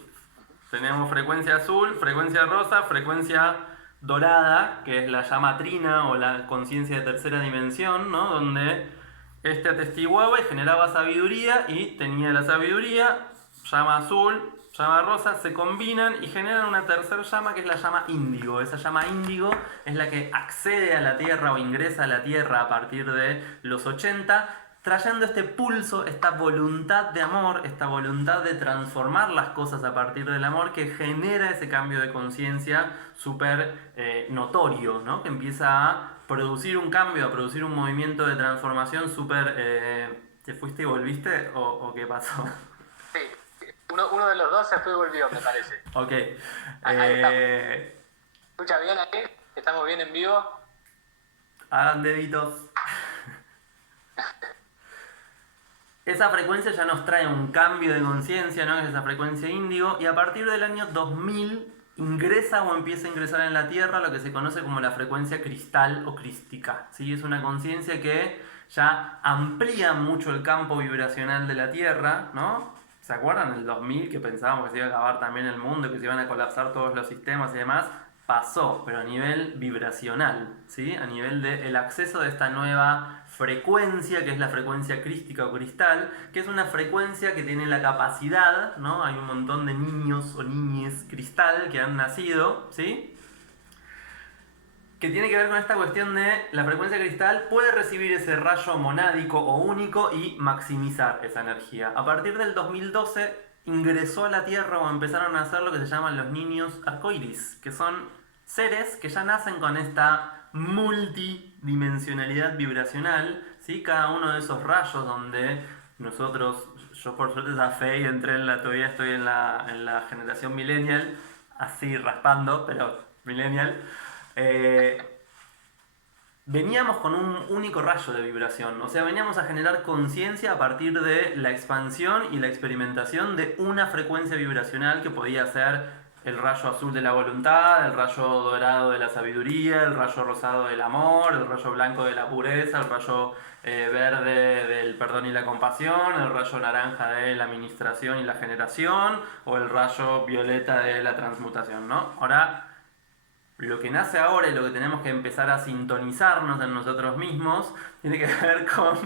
Tenemos frecuencia azul, frecuencia rosa, frecuencia dorada, que es la llama trina o la conciencia de tercera dimensión, ¿no? Donde este atestiguaba y generaba sabiduría y tenía la sabiduría, llama azul, llama rosa, se combinan y generan una tercera llama que es la llama índigo. Esa llama índigo es la que accede a la Tierra o ingresa a la Tierra a partir de los 80, trayendo este pulso, esta voluntad de amor, esta voluntad de transformar las cosas a partir del amor que genera ese cambio de conciencia súper notorio, ¿no? Que empieza a producir un cambio, a producir un movimiento de transformación súper... ¿Te fuiste y volviste o qué pasó? Sí, uno de los dos se fue y volvió, me parece. Ok. Ahí está. ¿Escucha bien ahí? ¿Estamos bien en vivo? Hagan deditos. Esa frecuencia ya nos trae un cambio de conciencia, ¿no? Es esa frecuencia índigo, y a partir del año 2000 ingresa o empieza a ingresar en la Tierra lo que se conoce como la frecuencia cristal o crística, ¿sí? Es una conciencia que ya amplía mucho el campo vibracional de la Tierra, ¿no? ¿Se acuerdan del 2000 que pensábamos que se iba a acabar también el mundo, que se iban a colapsar todos los sistemas y demás? Pasó, pero a nivel vibracional, ¿sí? A nivel del acceso de esta nueva frecuencia, que es la frecuencia crística o cristal, que es una frecuencia que tiene la capacidad, ¿no? Hay un montón de niños o niñes cristal que han nacido, ¿sí? Que tiene que ver con esta cuestión de la frecuencia cristal puede recibir ese rayo monádico o único y maximizar esa energía. A partir del 2012 ingresó a la Tierra o empezaron a hacer lo que se llaman los niños arcoíris, que son seres que ya nacen con esta multidimensionalidad vibracional, ¿sí? Cada uno de esos rayos donde nosotros, yo por suerte zafé y entré todavía estoy en la generación millennial, así raspando, pero millennial. Eh, Veníamos con un único rayo de vibración, o sea, veníamos a generar conciencia a partir de la expansión y la experimentación de una frecuencia vibracional que podía ser el rayo azul de la voluntad, el rayo dorado de la sabiduría, el rayo rosado del amor, el rayo blanco de la pureza, el rayo verde del perdón y la compasión, el rayo naranja de la administración y la generación, o el rayo violeta de la transmutación, ¿no? Ahora, lo que nace ahora y lo que tenemos que empezar a sintonizarnos en nosotros mismos tiene que ver con...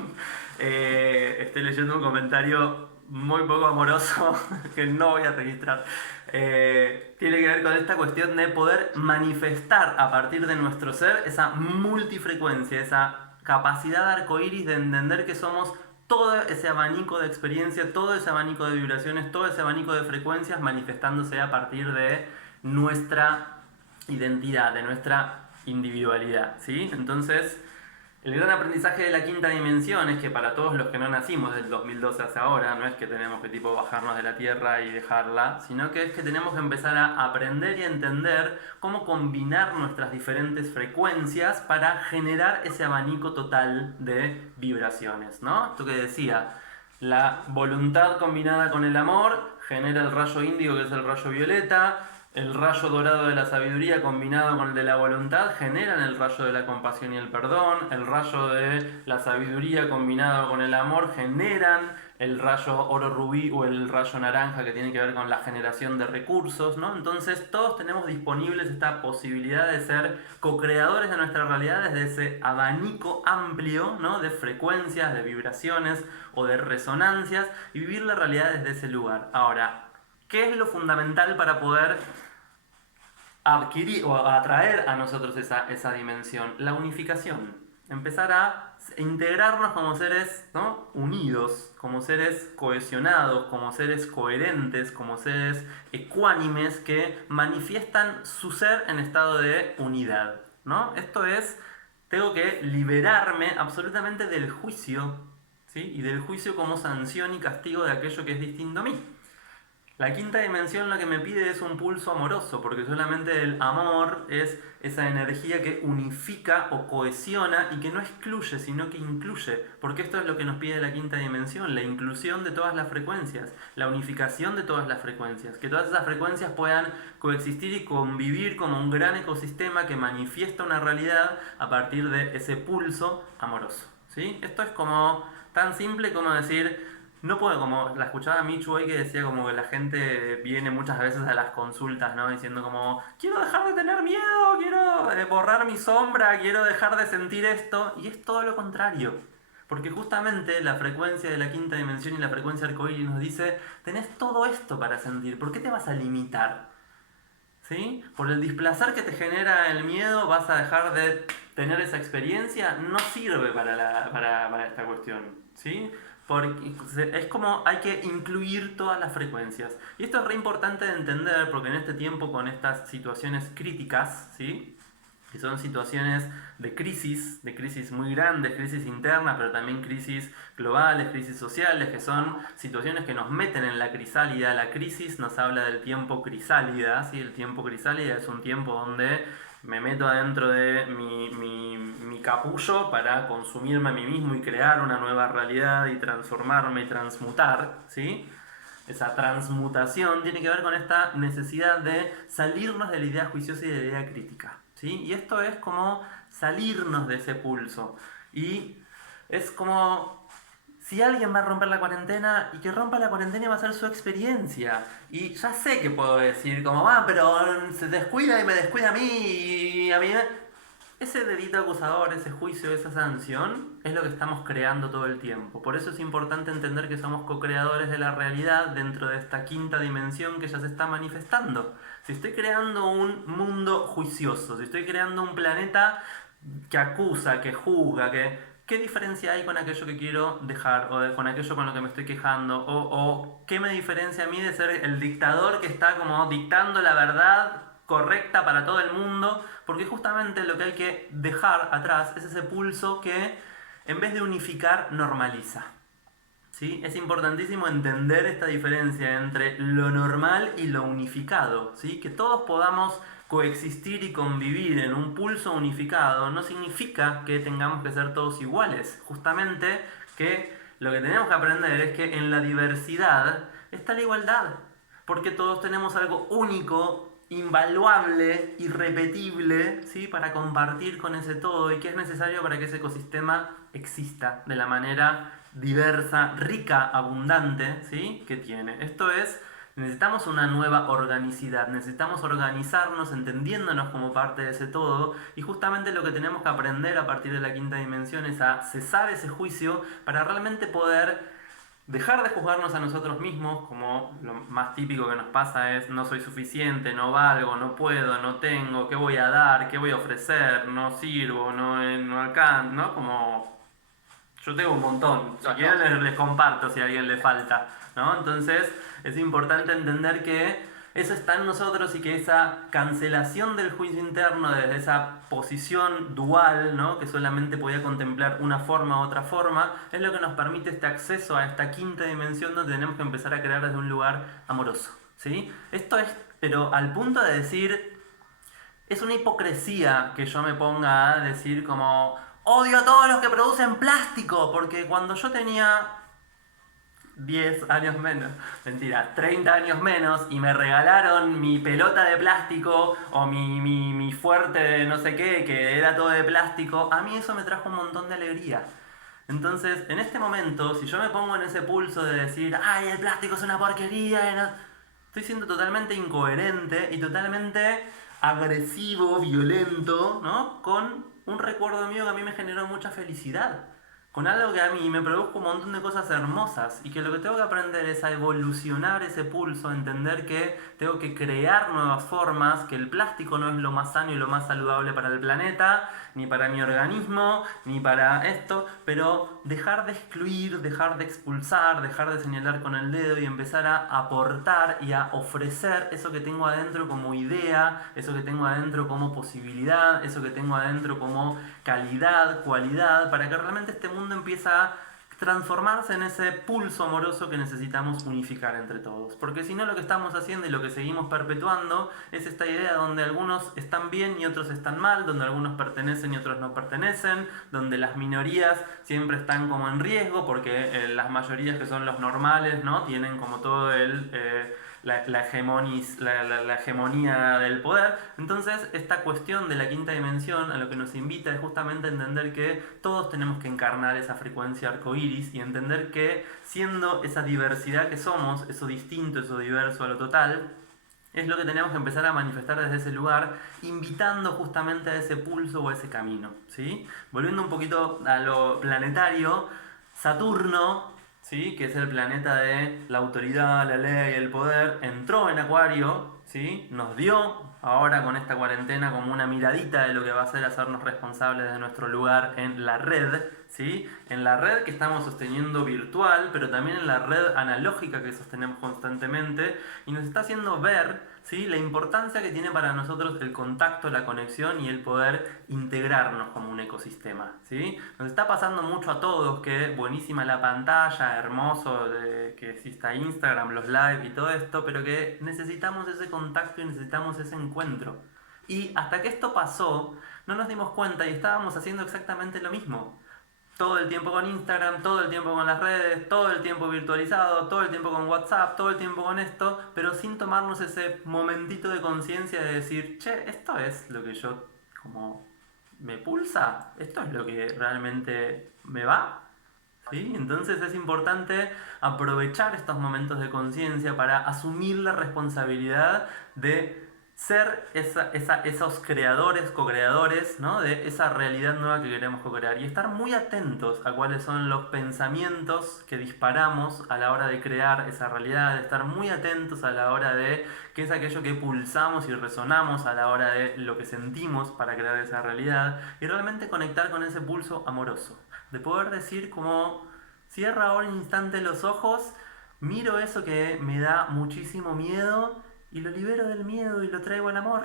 estoy leyendo un comentario muy poco amoroso que no voy a registrar. Tiene que ver con esta cuestión de poder manifestar a partir de nuestro ser esa multifrecuencia, esa capacidad arcoíris de entender que somos todo ese abanico de experiencia, todo ese abanico de vibraciones, todo ese abanico de frecuencias manifestándose a partir de nuestra identidad, de nuestra individualidad, ¿sí? Entonces, el gran aprendizaje de la quinta dimensión es que para todos los que no nacimos del 2012 hacia ahora, no es que tenemos que tipo bajarnos de la tierra y dejarla, sino que es que tenemos que empezar a aprender y a entender cómo combinar nuestras diferentes frecuencias para generar ese abanico total de vibraciones, ¿no? Esto que decía, la voluntad combinada con el amor genera el rayo índigo, que es el rayo violeta. El rayo dorado de la sabiduría combinado con el de la voluntad generan el rayo de la compasión y el perdón. El rayo de la sabiduría combinado con el amor generan el rayo oro rubí o el rayo naranja que tiene que ver con la generación de recursos, ¿no? Entonces todos tenemos disponibles esta posibilidad de ser co-creadores de nuestra realidad desde ese abanico amplio, ¿no? De frecuencias, de vibraciones o de resonancias y vivir la realidad desde ese lugar. Ahora, ¿qué es lo fundamental para poder adquirir o atraer a nosotros esa dimensión? La unificación. Empezar a integrarnos como seres, ¿no? Unidos, como seres cohesionados, como seres coherentes, como seres ecuánimes que manifiestan su ser en estado de unidad, ¿no? Esto es, tengo que liberarme absolutamente del juicio, ¿sí? Y del juicio como sanción y castigo de aquello que es distinto a mí. La quinta dimensión lo que me pide es un pulso amoroso, porque solamente el amor es esa energía que unifica o cohesiona y que no excluye, sino que incluye. Porque esto es lo que nos pide la quinta dimensión, la inclusión de todas las frecuencias, la unificación de todas las frecuencias, que todas esas frecuencias puedan coexistir y convivir como un gran ecosistema que manifiesta una realidad a partir de ese pulso amoroso, ¿sí? Esto es como tan simple como decir... No puedo, como la escuchaba Michu hoy que decía como que la gente viene muchas veces a las consultas, ¿no? Diciendo como, quiero dejar de tener miedo, quiero borrar mi sombra, quiero dejar de sentir esto. Y es todo lo contrario. Porque justamente la frecuencia de la quinta dimensión y la frecuencia arcoíris nos dice, tenés todo esto para sentir, ¿por qué te vas a limitar? ¿Sí? Por el displacer que te genera el miedo vas a dejar de tener esa experiencia, no sirve para esta cuestión, ¿sí? Porque es como hay que incluir todas las frecuencias. Y esto es re importante de entender porque en este tiempo con estas situaciones críticas, ¿sí? Que son situaciones de crisis muy grandes, crisis internas, pero también crisis globales, crisis sociales, que son situaciones que nos meten en la crisálida. La crisis nos habla del tiempo crisálida, ¿sí? El tiempo crisálida es un tiempo donde me meto adentro de mi capullo para consumirme a mí mismo y crear una nueva realidad y transformarme y transmutar, ¿sí? Esa transmutación tiene que ver con esta necesidad de salirnos de la idea juiciosa y de la idea crítica, ¿sí? Y esto es como salirnos de ese pulso. Y es como... Si alguien va a romper la cuarentena y que rompa la cuarentena va a ser su experiencia. Y ya sé que puedo decir como, pero se descuida y me descuida a mí y a mí... Ese dedito acusador, ese juicio, esa sanción es lo que estamos creando todo el tiempo. Por eso es importante entender que somos co-creadores de la realidad dentro de esta quinta dimensión que ya se está manifestando. Si estoy creando un mundo juicioso, si estoy creando un planeta que acusa, que juzga, ¿qué diferencia hay con aquello que quiero dejar o con aquello con lo que me estoy quejando? O ¿qué me diferencia a mí de ser el dictador que está como dictando la verdad correcta para todo el mundo? Porque justamente lo que hay que dejar atrás es ese pulso que en vez de unificar normaliza. ¿sí? Es importantísimo entender esta diferencia entre lo normal y lo unificado, ¿sí? Que todos podamos coexistir y convivir en un pulso unificado no significa que tengamos que ser todos iguales. Justamente que lo que tenemos que aprender es que en la diversidad está la igualdad, porque todos tenemos algo único, invaluable, irrepetible, ¿sí? Para compartir con ese todo y que es necesario para que ese ecosistema exista de la manera diversa, rica, abundante, ¿sí? Que tiene. Esto es, necesitamos una nueva organicidad, necesitamos organizarnos entendiéndonos como parte de ese todo y justamente lo que tenemos que aprender a partir de la quinta dimensión es a cesar ese juicio para realmente poder dejar de juzgarnos a nosotros mismos, como lo más típico que nos pasa es no soy suficiente, no valgo, no puedo, no tengo, qué voy a dar, qué voy a ofrecer, no sirvo, no alcanzo, ¿no? Como yo tengo un montón, si quieren les comparto si a alguien le falta, ¿no? Entonces es importante entender que eso está en nosotros y que esa cancelación del juicio interno desde esa posición dual, ¿no? Que solamente podía contemplar una forma u otra forma, es lo que nos permite este acceso a esta quinta dimensión donde tenemos que empezar a crear desde un lugar amoroso, ¿sí? Esto es, pero al punto de decir, es una hipocresía que yo me ponga a decir como odio a todos los que producen plástico, porque cuando yo tenía 10 años menos, mentira, 30 años menos y me regalaron mi pelota de plástico o mi fuerte de no sé qué, que era todo de plástico, a mí eso me trajo un montón de alegría. Entonces, en este momento, si yo me pongo en ese pulso de decir, ay, el plástico es una porquería, estoy siendo totalmente incoherente y totalmente agresivo, violento, ¿no? Con un recuerdo mío que a mí me generó mucha felicidad, con algo que a mí me produjo un montón de cosas hermosas y que lo que tengo que aprender es a evolucionar ese pulso, a entender que tengo que crear nuevas formas, que el plástico no es lo más sano y lo más saludable para el planeta, ni para mi organismo, ni para esto, pero dejar de excluir, dejar de expulsar, dejar de señalar con el dedo y empezar a aportar y a ofrecer eso que tengo adentro como idea, eso que tengo adentro como posibilidad, eso que tengo adentro como calidad, cualidad, para que realmente este mundo empiece a transformarse en ese pulso amoroso que necesitamos unificar entre todos. Porque si no, lo que estamos haciendo y lo que seguimos perpetuando es esta idea donde algunos están bien y otros están mal, donde algunos pertenecen y otros no pertenecen, donde las minorías siempre están como en riesgo porque las mayorías, que son los normales, ¿no? Tienen como todo la hegemonía del poder. Entonces, esta cuestión de la quinta dimensión a lo que nos invita es justamente a entender que todos tenemos que encarnar esa frecuencia arcoíris y entender que siendo esa diversidad que somos, eso distinto, eso diverso a lo total, es lo que tenemos que empezar a manifestar desde ese lugar, invitando justamente a ese pulso o a ese camino, ¿sí? Volviendo un poquito a lo planetario, Saturno, ¿sí? Que es el planeta de la autoridad, la ley, el poder, entró en Acuario, ¿sí? Nos dio ahora con esta cuarentena como una miradita de lo que va a ser hacernos responsables de nuestro lugar en la red, ¿sí? En la red que estamos sosteniendo virtual, pero también en la red analógica que sostenemos constantemente y nos está haciendo ver, ¿sí? La importancia que tiene para nosotros el contacto, la conexión y el poder integrarnos como un ecosistema, ¿sí? Nos está pasando mucho a todos que buenísima la pantalla, hermoso que exista Instagram, los live y todo esto, pero que necesitamos ese contacto y necesitamos ese encuentro. Y hasta que esto pasó, no nos dimos cuenta y estábamos haciendo exactamente lo mismo. Todo el tiempo con Instagram, todo el tiempo con las redes, todo el tiempo virtualizado, todo el tiempo con WhatsApp, todo el tiempo con esto, pero sin tomarnos ese momentito de conciencia de decir, che, esto es lo que yo como me pulsa, esto es lo que realmente me va, ¿sí? Entonces es importante aprovechar estos momentos de conciencia para asumir la responsabilidad de ser esos creadores, co-creadores, ¿no? De esa realidad nueva que queremos co-crear y estar muy atentos a cuáles son los pensamientos que disparamos a la hora de crear esa realidad, de estar muy atentos a la hora de qué es aquello que pulsamos y resonamos a la hora de lo que sentimos para crear esa realidad y realmente conectar con ese pulso amoroso, de poder decir como cierro ahora un instante los ojos, miro eso que me da muchísimo miedo y lo libero del miedo y lo traigo al amor.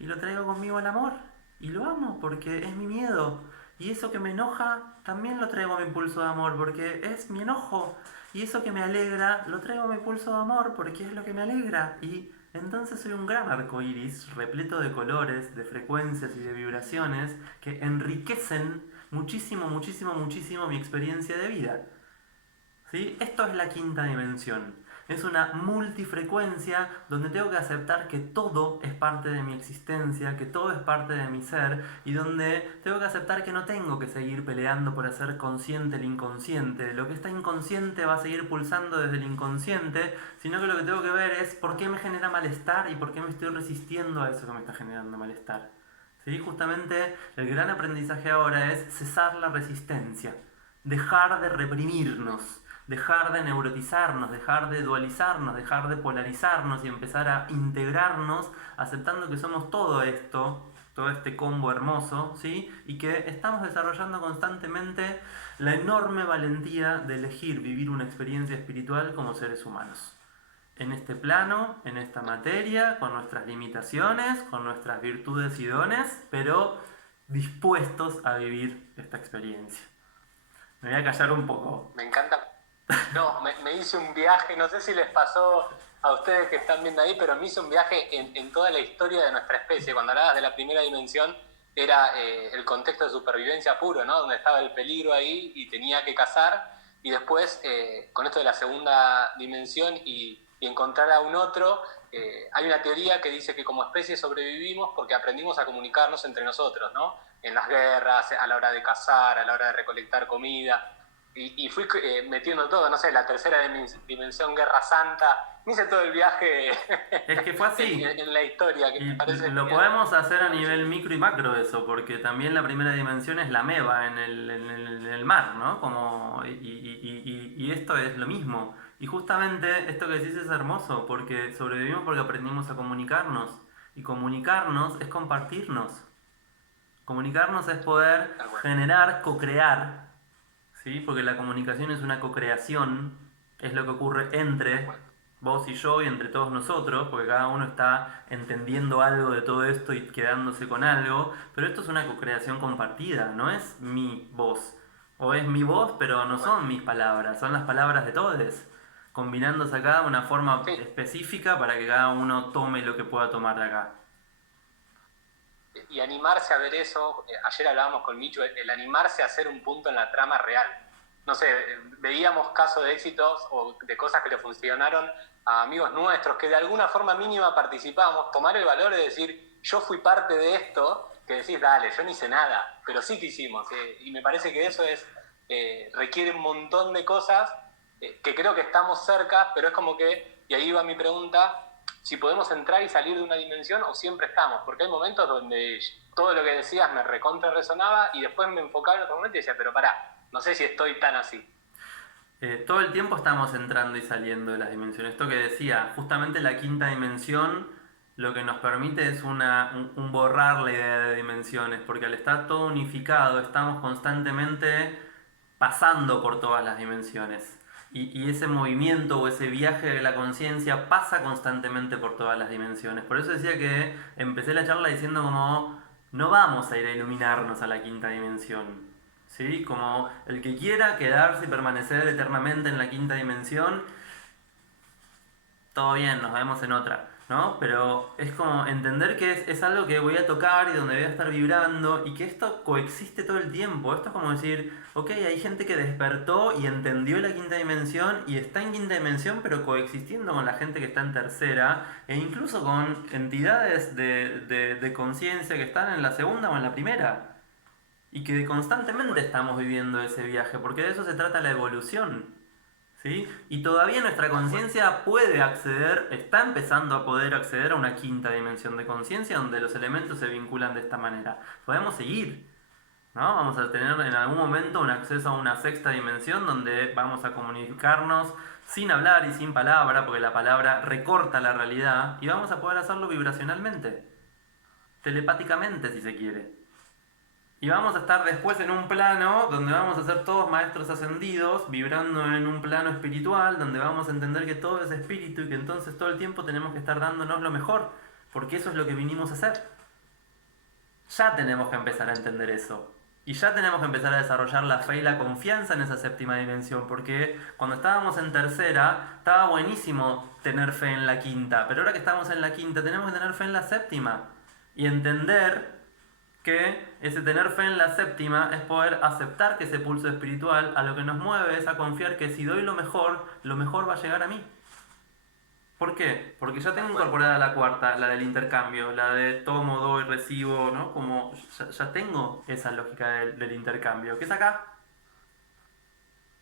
Y lo traigo conmigo al amor. Y lo amo porque es mi miedo. Y eso que me enoja, también lo traigo a mi pulso de amor, porque es mi enojo. Y eso que me alegra, lo traigo a mi pulso de amor, porque es lo que me alegra. Y entonces soy un gran arco iris, repleto de colores, de frecuencias y de vibraciones que enriquecen muchísimo, muchísimo, muchísimo mi experiencia de vida. ¿Sí? Esto es la quinta dimensión. Es una multifrecuencia donde tengo que aceptar que todo es parte de mi existencia, que todo es parte de mi ser, y donde tengo que aceptar que no tengo que seguir peleando por hacer consciente el inconsciente. Lo que está inconsciente va a seguir pulsando desde el inconsciente, sino que lo que tengo que ver es por qué me genera malestar y por qué me estoy resistiendo a eso que me está generando malestar. ¿Sí? Justamente el gran aprendizaje ahora es cesar la resistencia, dejar de reprimirnos, dejar de neurotizarnos, dejar de dualizarnos, dejar de polarizarnos y empezar a integrarnos aceptando que somos todo esto, todo este combo hermoso, ¿sí? Y que estamos desarrollando constantemente la enorme valentía de elegir vivir una experiencia espiritual como seres humanos. En este plano, en esta materia, con nuestras limitaciones, con nuestras virtudes y dones, pero dispuestos a vivir esta experiencia. Me voy a callar un poco. Me encanta. No, me hice un viaje, no sé si les pasó a ustedes que están viendo ahí, pero me hice un viaje en toda la historia de nuestra especie. Cuando hablabas de la primera dimensión, era el contexto de supervivencia puro, ¿no? Donde estaba el peligro ahí y tenía que cazar. Y después, con esto de la segunda dimensión y encontrar a un otro, hay una teoría que dice que como especie sobrevivimos porque aprendimos a comunicarnos entre nosotros, ¿no? En las guerras, a la hora de cazar, a la hora de recolectar comida. Y fui metiendo todo, no sé, la tercera dimensión, Guerra Santa. Me hice todo el viaje Es que fue así. en la historia. Que Y me parece lo genial. podemos hacer a nivel micro y macro eso, porque también la primera dimensión es la ameba en el mar, ¿no? Y esto es lo mismo. Y justamente esto que decís es hermoso, porque sobrevivimos porque aprendimos a comunicarnos. Y comunicarnos es compartirnos. Comunicarnos es poder generar, co-crear, ¿sí? Porque la comunicación es una co-creación, es lo que ocurre entre vos y yo y entre todos nosotros, porque cada uno está entendiendo algo de todo esto y quedándose con algo, pero esto es una co-creación compartida, no es mi voz. O es mi voz, pero no son mis palabras, son las palabras de todos, combinándose acá de una forma específica para que cada uno tome lo que pueda tomar de acá. Y animarse a ver eso, ayer hablábamos con Michu, el animarse a hacer un punto en la trama real. No sé, veíamos casos de éxitos o de cosas que le funcionaron a amigos nuestros que de alguna forma mínima participamos, tomar el valor de decir, yo fui parte de esto, que decís, dale, yo no hice nada, pero sí que hicimos. Y me parece que eso requiere un montón de cosas que creo que estamos cerca, pero es como que, y ahí va mi pregunta, si podemos entrar y salir de una dimensión o siempre estamos, porque hay momentos donde todo lo que decías me recontra resonaba y después me enfocaba en otro momento y decía, pero pará, no sé si estoy tan así. Todo el tiempo estamos entrando y saliendo de las dimensiones. Esto que decía, justamente la quinta dimensión lo que nos permite es un borrar la idea de dimensiones, porque al estar todo unificado estamos constantemente pasando por todas las dimensiones. Y ese movimiento o ese viaje de la conciencia pasa constantemente por todas las dimensiones. Por eso decía que empecé la charla diciendo como no vamos a ir a iluminarnos a la quinta dimensión. ¿Sí? Como el que quiera quedarse y permanecer eternamente en la quinta dimensión, todo bien, nos vemos en otra, ¿no? Pero es como entender que es algo que voy a tocar y donde voy a estar vibrando y que esto coexiste todo el tiempo. Esto es como decir, ok, hay gente que despertó y entendió la quinta dimensión y está en quinta dimensión, pero coexistiendo con la gente que está en tercera e incluso con entidades de conciencia que están en la segunda o en la primera. Y que constantemente estamos viviendo ese viaje, porque de eso se trata la evolución. ¿Sí? Y todavía nuestra conciencia puede acceder, está empezando a poder acceder a una quinta dimensión de conciencia donde los elementos se vinculan de esta manera. Podemos seguir, ¿no? Vamos a tener en algún momento un acceso a una sexta dimensión donde vamos a comunicarnos sin hablar y sin palabra, porque la palabra recorta la realidad, y vamos a poder hacerlo vibracionalmente, telepáticamente si se quiere. Y vamos a estar después en un plano donde vamos a ser todos maestros ascendidos, vibrando en un plano espiritual, donde vamos a entender que todo es espíritu y que entonces todo el tiempo tenemos que estar dándonos lo mejor, porque eso es lo que vinimos a hacer. Ya tenemos que empezar a entender eso. Y ya tenemos que empezar a desarrollar la fe y la confianza en esa séptima dimensión, porque cuando estábamos en tercera, estaba buenísimo tener fe en la quinta, pero ahora que estamos en la quinta, tenemos que tener fe en la séptima. Y entender que ese tener fe en la séptima es poder aceptar que ese pulso espiritual a lo que nos mueve es a confiar que si doy lo mejor va a llegar a mí. ¿Por qué? Porque ya tengo incorporada la cuarta, la del intercambio, la de tomo, doy, recibo, ¿no? Como ya tengo esa lógica del intercambio, que es acá,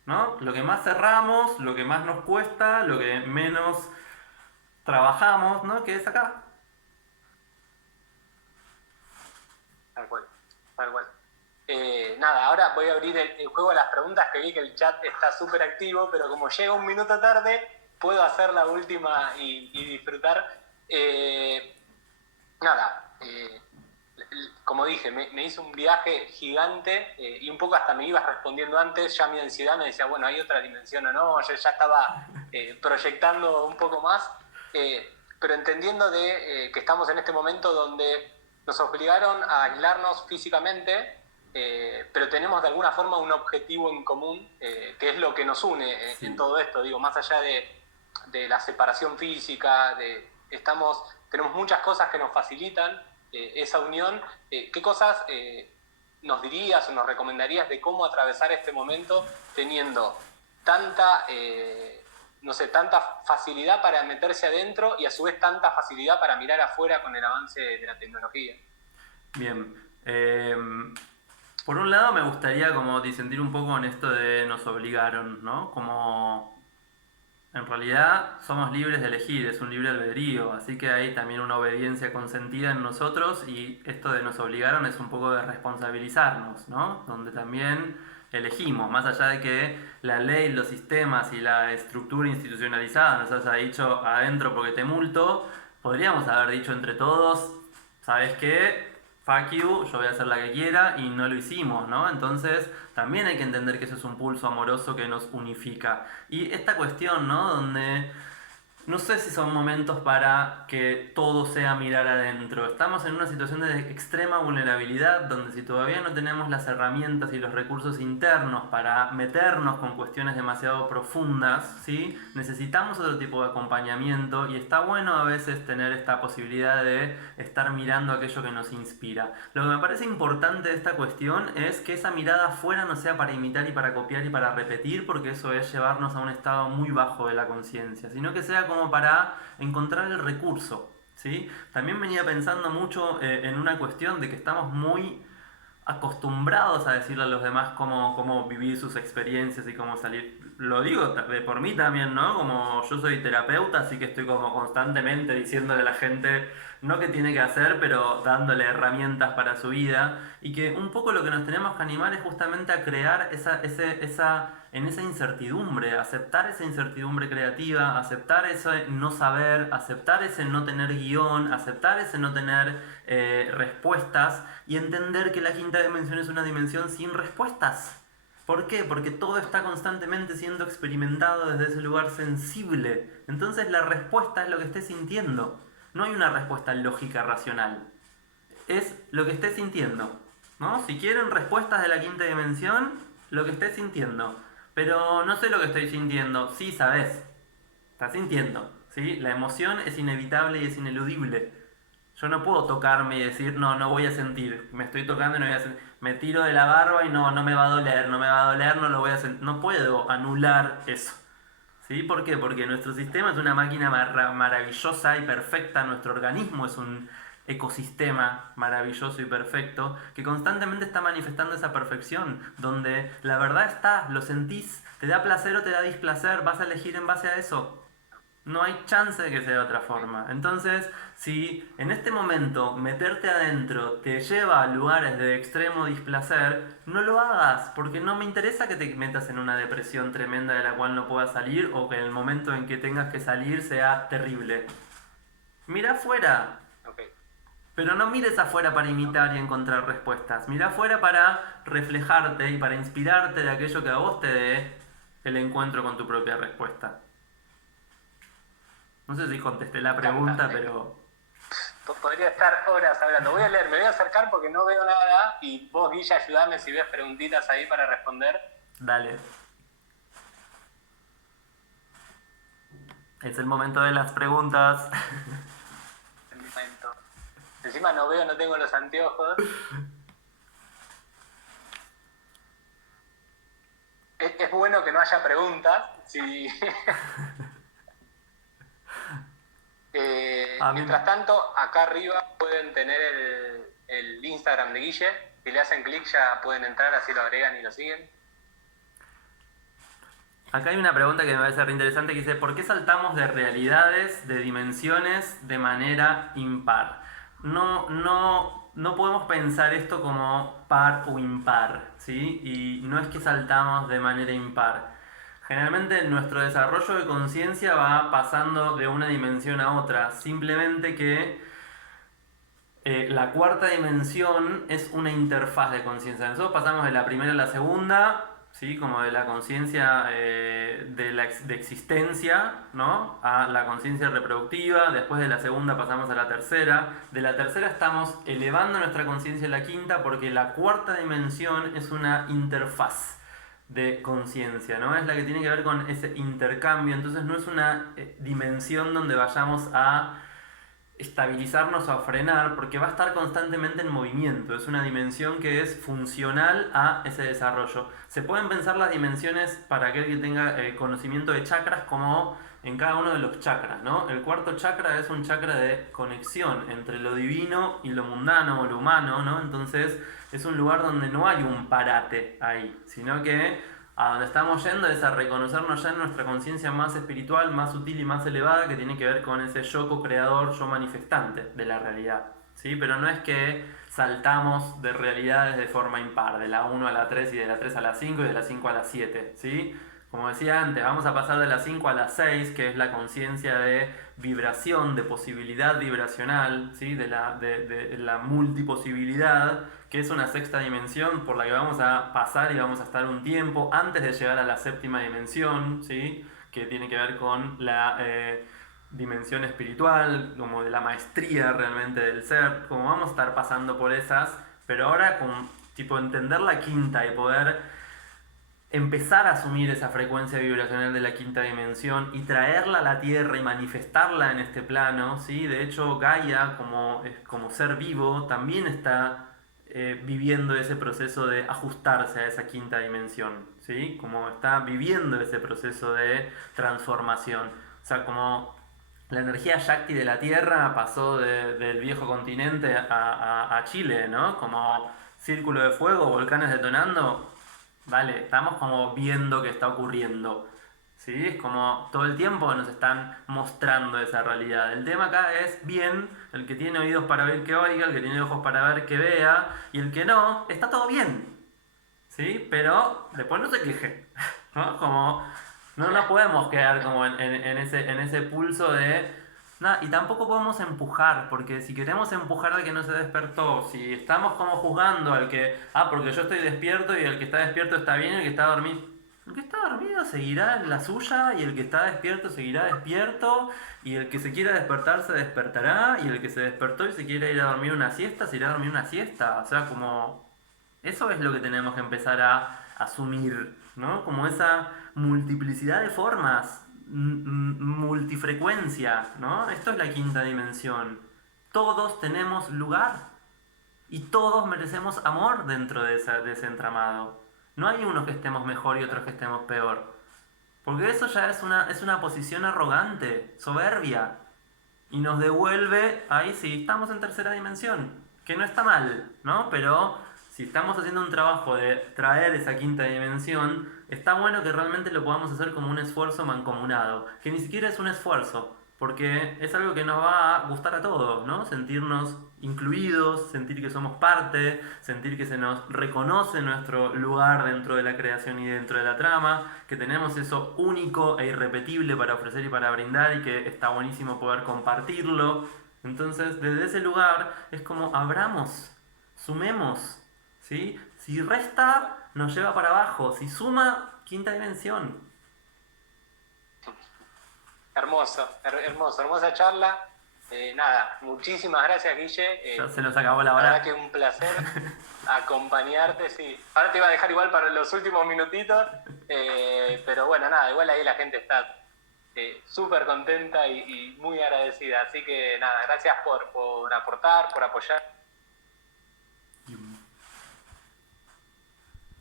¿no? Lo que más cerramos, lo que más nos cuesta, lo que menos trabajamos, ¿no? Que es acá. Tal cual, tal cual. Nada, ahora voy a abrir el juego de las preguntas, que vi que el chat está súper activo, pero como llega un minuto tarde, puedo hacer la última y disfrutar. Nada, como dije, me hizo un viaje gigante y un poco hasta me ibas respondiendo antes, ya mi ansiedad me decía, bueno, hay otra dimensión o no, yo ya estaba proyectando un poco más, pero entendiendo que estamos en este momento donde nos obligaron a aislarnos físicamente, pero tenemos de alguna forma un objetivo en común, que es lo que nos une en todo esto, digo, más allá de la separación física, tenemos muchas cosas que nos facilitan esa unión. ¿Qué cosas nos dirías o nos recomendarías de cómo atravesar este momento teniendo tanta, no sé, tanta facilidad para meterse adentro y a su vez tanta facilidad para mirar afuera con el avance de la tecnología? Bien. Por un lado me gustaría como disentir un poco en esto de nos obligaron, ¿no? Como en realidad somos libres de elegir, es un libre albedrío, así que hay también una obediencia consentida en nosotros y esto de nos obligaron es un poco de responsabilizarnos, ¿no? Donde también elegimos, más allá de que la ley, los sistemas y la estructura institucionalizada nos haya dicho adentro porque te multo, podríamos haber dicho entre todos, ¿sabes qué? Fuck you, yo voy a hacer la que quiera y no lo hicimos, ¿no? Entonces también hay que entender que eso es un pulso amoroso que nos unifica. Y esta cuestión, ¿no? Donde no sé si son momentos para que todo sea mirar adentro. Estamos en una situación de extrema vulnerabilidad donde si todavía no tenemos las herramientas y los recursos internos para meternos con cuestiones demasiado profundas, ¿sí? Necesitamos otro tipo de acompañamiento y está bueno a veces tener esta posibilidad de estar mirando aquello que nos inspira. Lo que me parece importante de esta cuestión es que esa mirada afuera no sea para imitar y para copiar y para repetir, porque eso es llevarnos a un estado muy bajo de la conciencia, sino que sea como para encontrar el recurso, ¿sí? También venía pensando mucho en una cuestión de que estamos muy acostumbrados a decirle a los demás cómo vivir sus experiencias y cómo salir. Lo digo por mí también, ¿no? Como yo soy terapeuta, así que estoy como constantemente diciéndole a la gente no qué tiene que hacer, pero dándole herramientas para su vida. Y que un poco lo que nos tenemos que animar es justamente a crear en esa incertidumbre, aceptar esa incertidumbre creativa, aceptar ese no saber, aceptar ese no tener guión, aceptar ese no tener respuestas y entender que la quinta dimensión es una dimensión sin respuestas. ¿Por qué? Porque todo está constantemente siendo experimentado desde ese lugar sensible. Entonces la respuesta es lo que estés sintiendo. No hay una respuesta lógica, racional. Es lo que estés sintiendo, ¿no? Si quieren respuestas de la quinta dimensión, lo que estés sintiendo. Pero no sé lo que estoy sintiendo. Sí, sabes. Estás sintiendo, ¿sí? La emoción es inevitable y es ineludible. Yo no puedo tocarme y decir, no, no voy a sentir. Me estoy tocando y no voy a sentir. Me tiro de la barba y no me va a doler, no me va a doler, no lo voy a sentir. No puedo anular eso. ¿Sí? ¿Por qué? Porque nuestro sistema es una máquina maravillosa y perfecta. Nuestro organismo es un ecosistema maravilloso y perfecto que constantemente está manifestando esa perfección, donde la verdad está, lo sentís, te da placer o te da displacer, vas a elegir en base a eso. No hay chance de que sea de otra forma. Entonces, si en este momento meterte adentro te lleva a lugares de extremo displacer, no lo hagas, porque no me interesa que te metas en una depresión tremenda de la cual no puedas salir o que el momento en que tengas que salir sea terrible. Mira afuera. Okay. Pero no mires afuera para imitar y encontrar respuestas. Mira afuera para reflejarte y para inspirarte de aquello que a vos te dé el encuentro con tu propia respuesta. No sé si contesté la pregunta, pero... Podría estar horas hablando. Voy a leer, me voy a acercar porque no veo nada y vos, Guilla, ayudame si ves preguntitas ahí para responder. Dale. Es el momento de las preguntas. El momento. Encima no veo, no tengo los anteojos. Es bueno que no haya preguntas. Sí. Mientras tanto, acá arriba pueden tener el Instagram de Guille. Si le hacen clic ya pueden entrar, así lo agregan y lo siguen. Acá hay una pregunta que me parece re interesante que dice: ¿por qué saltamos de realidades, de dimensiones de manera impar? No podemos pensar esto como par o impar, ¿sí? Y no es que saltamos de manera impar. Generalmente nuestro desarrollo de conciencia va pasando de una dimensión a otra, simplemente que la cuarta dimensión es una interfaz de conciencia. Nosotros pasamos de la primera a la segunda, ¿sí? Como de la conciencia de existencia, ¿no? A la conciencia reproductiva. Después de la segunda pasamos a la tercera. De la tercera estamos elevando nuestra conciencia a la quinta porque la cuarta dimensión es una interfaz de conciencia, ¿no? Es la que tiene que ver con ese intercambio. Entonces no es una dimensión donde vayamos a estabilizarnos o a frenar, porque va a estar constantemente en movimiento. Es una dimensión que es funcional a ese desarrollo. Se pueden pensar las dimensiones para aquel que tenga conocimiento de chakras como en cada uno de los chakras, ¿no? El cuarto chakra es un chakra de conexión entre lo divino y lo mundano o lo humano, ¿no? Entonces es un lugar donde no hay un parate ahí, sino que a donde estamos yendo es a reconocernos ya en nuestra conciencia más espiritual, más sutil y más elevada, que tiene que ver con ese yo co-creador, yo manifestante de la realidad, ¿sí? Pero no es que saltamos de realidades de forma impar, de la 1 a la 3 y de la 3 a la 5 y de la 5 a la 7, ¿sí? Como decía antes, vamos a pasar de la 5 a la 6, que es la conciencia de vibración, de posibilidad vibracional, ¿sí? de la multiposibilidad, que es una sexta dimensión por la que vamos a pasar y vamos a estar un tiempo antes de llegar a la séptima dimensión, ¿sí? Que tiene que ver con la dimensión espiritual, como de la maestría realmente del ser, como vamos a estar pasando por esas, pero ahora con tipo entender la quinta y poder empezar a asumir esa frecuencia vibracional de la quinta dimensión y traerla a la Tierra y manifestarla en este plano, ¿sí? De hecho, Gaia, como ser vivo, también está viviendo ese proceso de ajustarse a esa quinta dimensión, ¿sí? Como está viviendo ese proceso de transformación. O sea, como la energía Shakti de la Tierra pasó del viejo continente a Chile, ¿no? Como círculo de fuego, volcanes detonando. Vale, estamos como viendo qué está ocurriendo, ¿sí? Es como todo el tiempo nos están mostrando esa realidad. El tema acá es bien, el que tiene oídos para oír que oiga, el que tiene ojos para ver que vea, y el que no, está todo bien, ¿sí? Pero después no se queje, ¿no? Como no nos podemos quedar como en ese pulso de... Nah, y tampoco podemos empujar, porque si queremos empujar al que no se despertó, si estamos como juzgando al que, porque yo estoy despierto y el que está despierto está bien y el que está dormido, el que está dormido seguirá en la suya y el que está despierto seguirá despierto y el que se quiera despertar se despertará y el que se despertó y se quiere ir a dormir una siesta se irá a dormir una siesta. O sea, como eso es lo que tenemos que empezar a asumir, ¿no? Como esa multiplicidad de formas, multifrecuencia, ¿no? Esto es la quinta dimensión. Todos tenemos lugar y todos merecemos amor dentro de ese entramado. No hay unos que estemos mejor y otros que estemos peor. Porque eso ya es una posición arrogante, soberbia. Y nos devuelve, ahí sí, estamos en tercera dimensión. Que no está mal, ¿no? Pero si estamos haciendo un trabajo de traer esa quinta dimensión, está bueno que realmente lo podamos hacer como un esfuerzo mancomunado. Que ni siquiera es un esfuerzo, porque es algo que nos va a gustar a todos, ¿no? Sentirnos incluidos, sentir que somos parte, sentir que se nos reconoce nuestro lugar dentro de la creación y dentro de la trama, que tenemos eso único e irrepetible para ofrecer y para brindar y que está buenísimo poder compartirlo. Entonces, desde ese lugar es como abramos, sumemos, ¿sí? Si resta, nos lleva para abajo, si suma, quinta dimensión. Hermoso, hermosa charla. Nada, muchísimas gracias, Guille. Ya se nos acabó la La hora. verdad que un placer acompañarte, sí. Ahora te iba a dejar igual para los últimos minutitos, pero bueno, nada, igual ahí la gente está súper contenta y muy agradecida. Así que nada, gracias por aportar, por apoyar.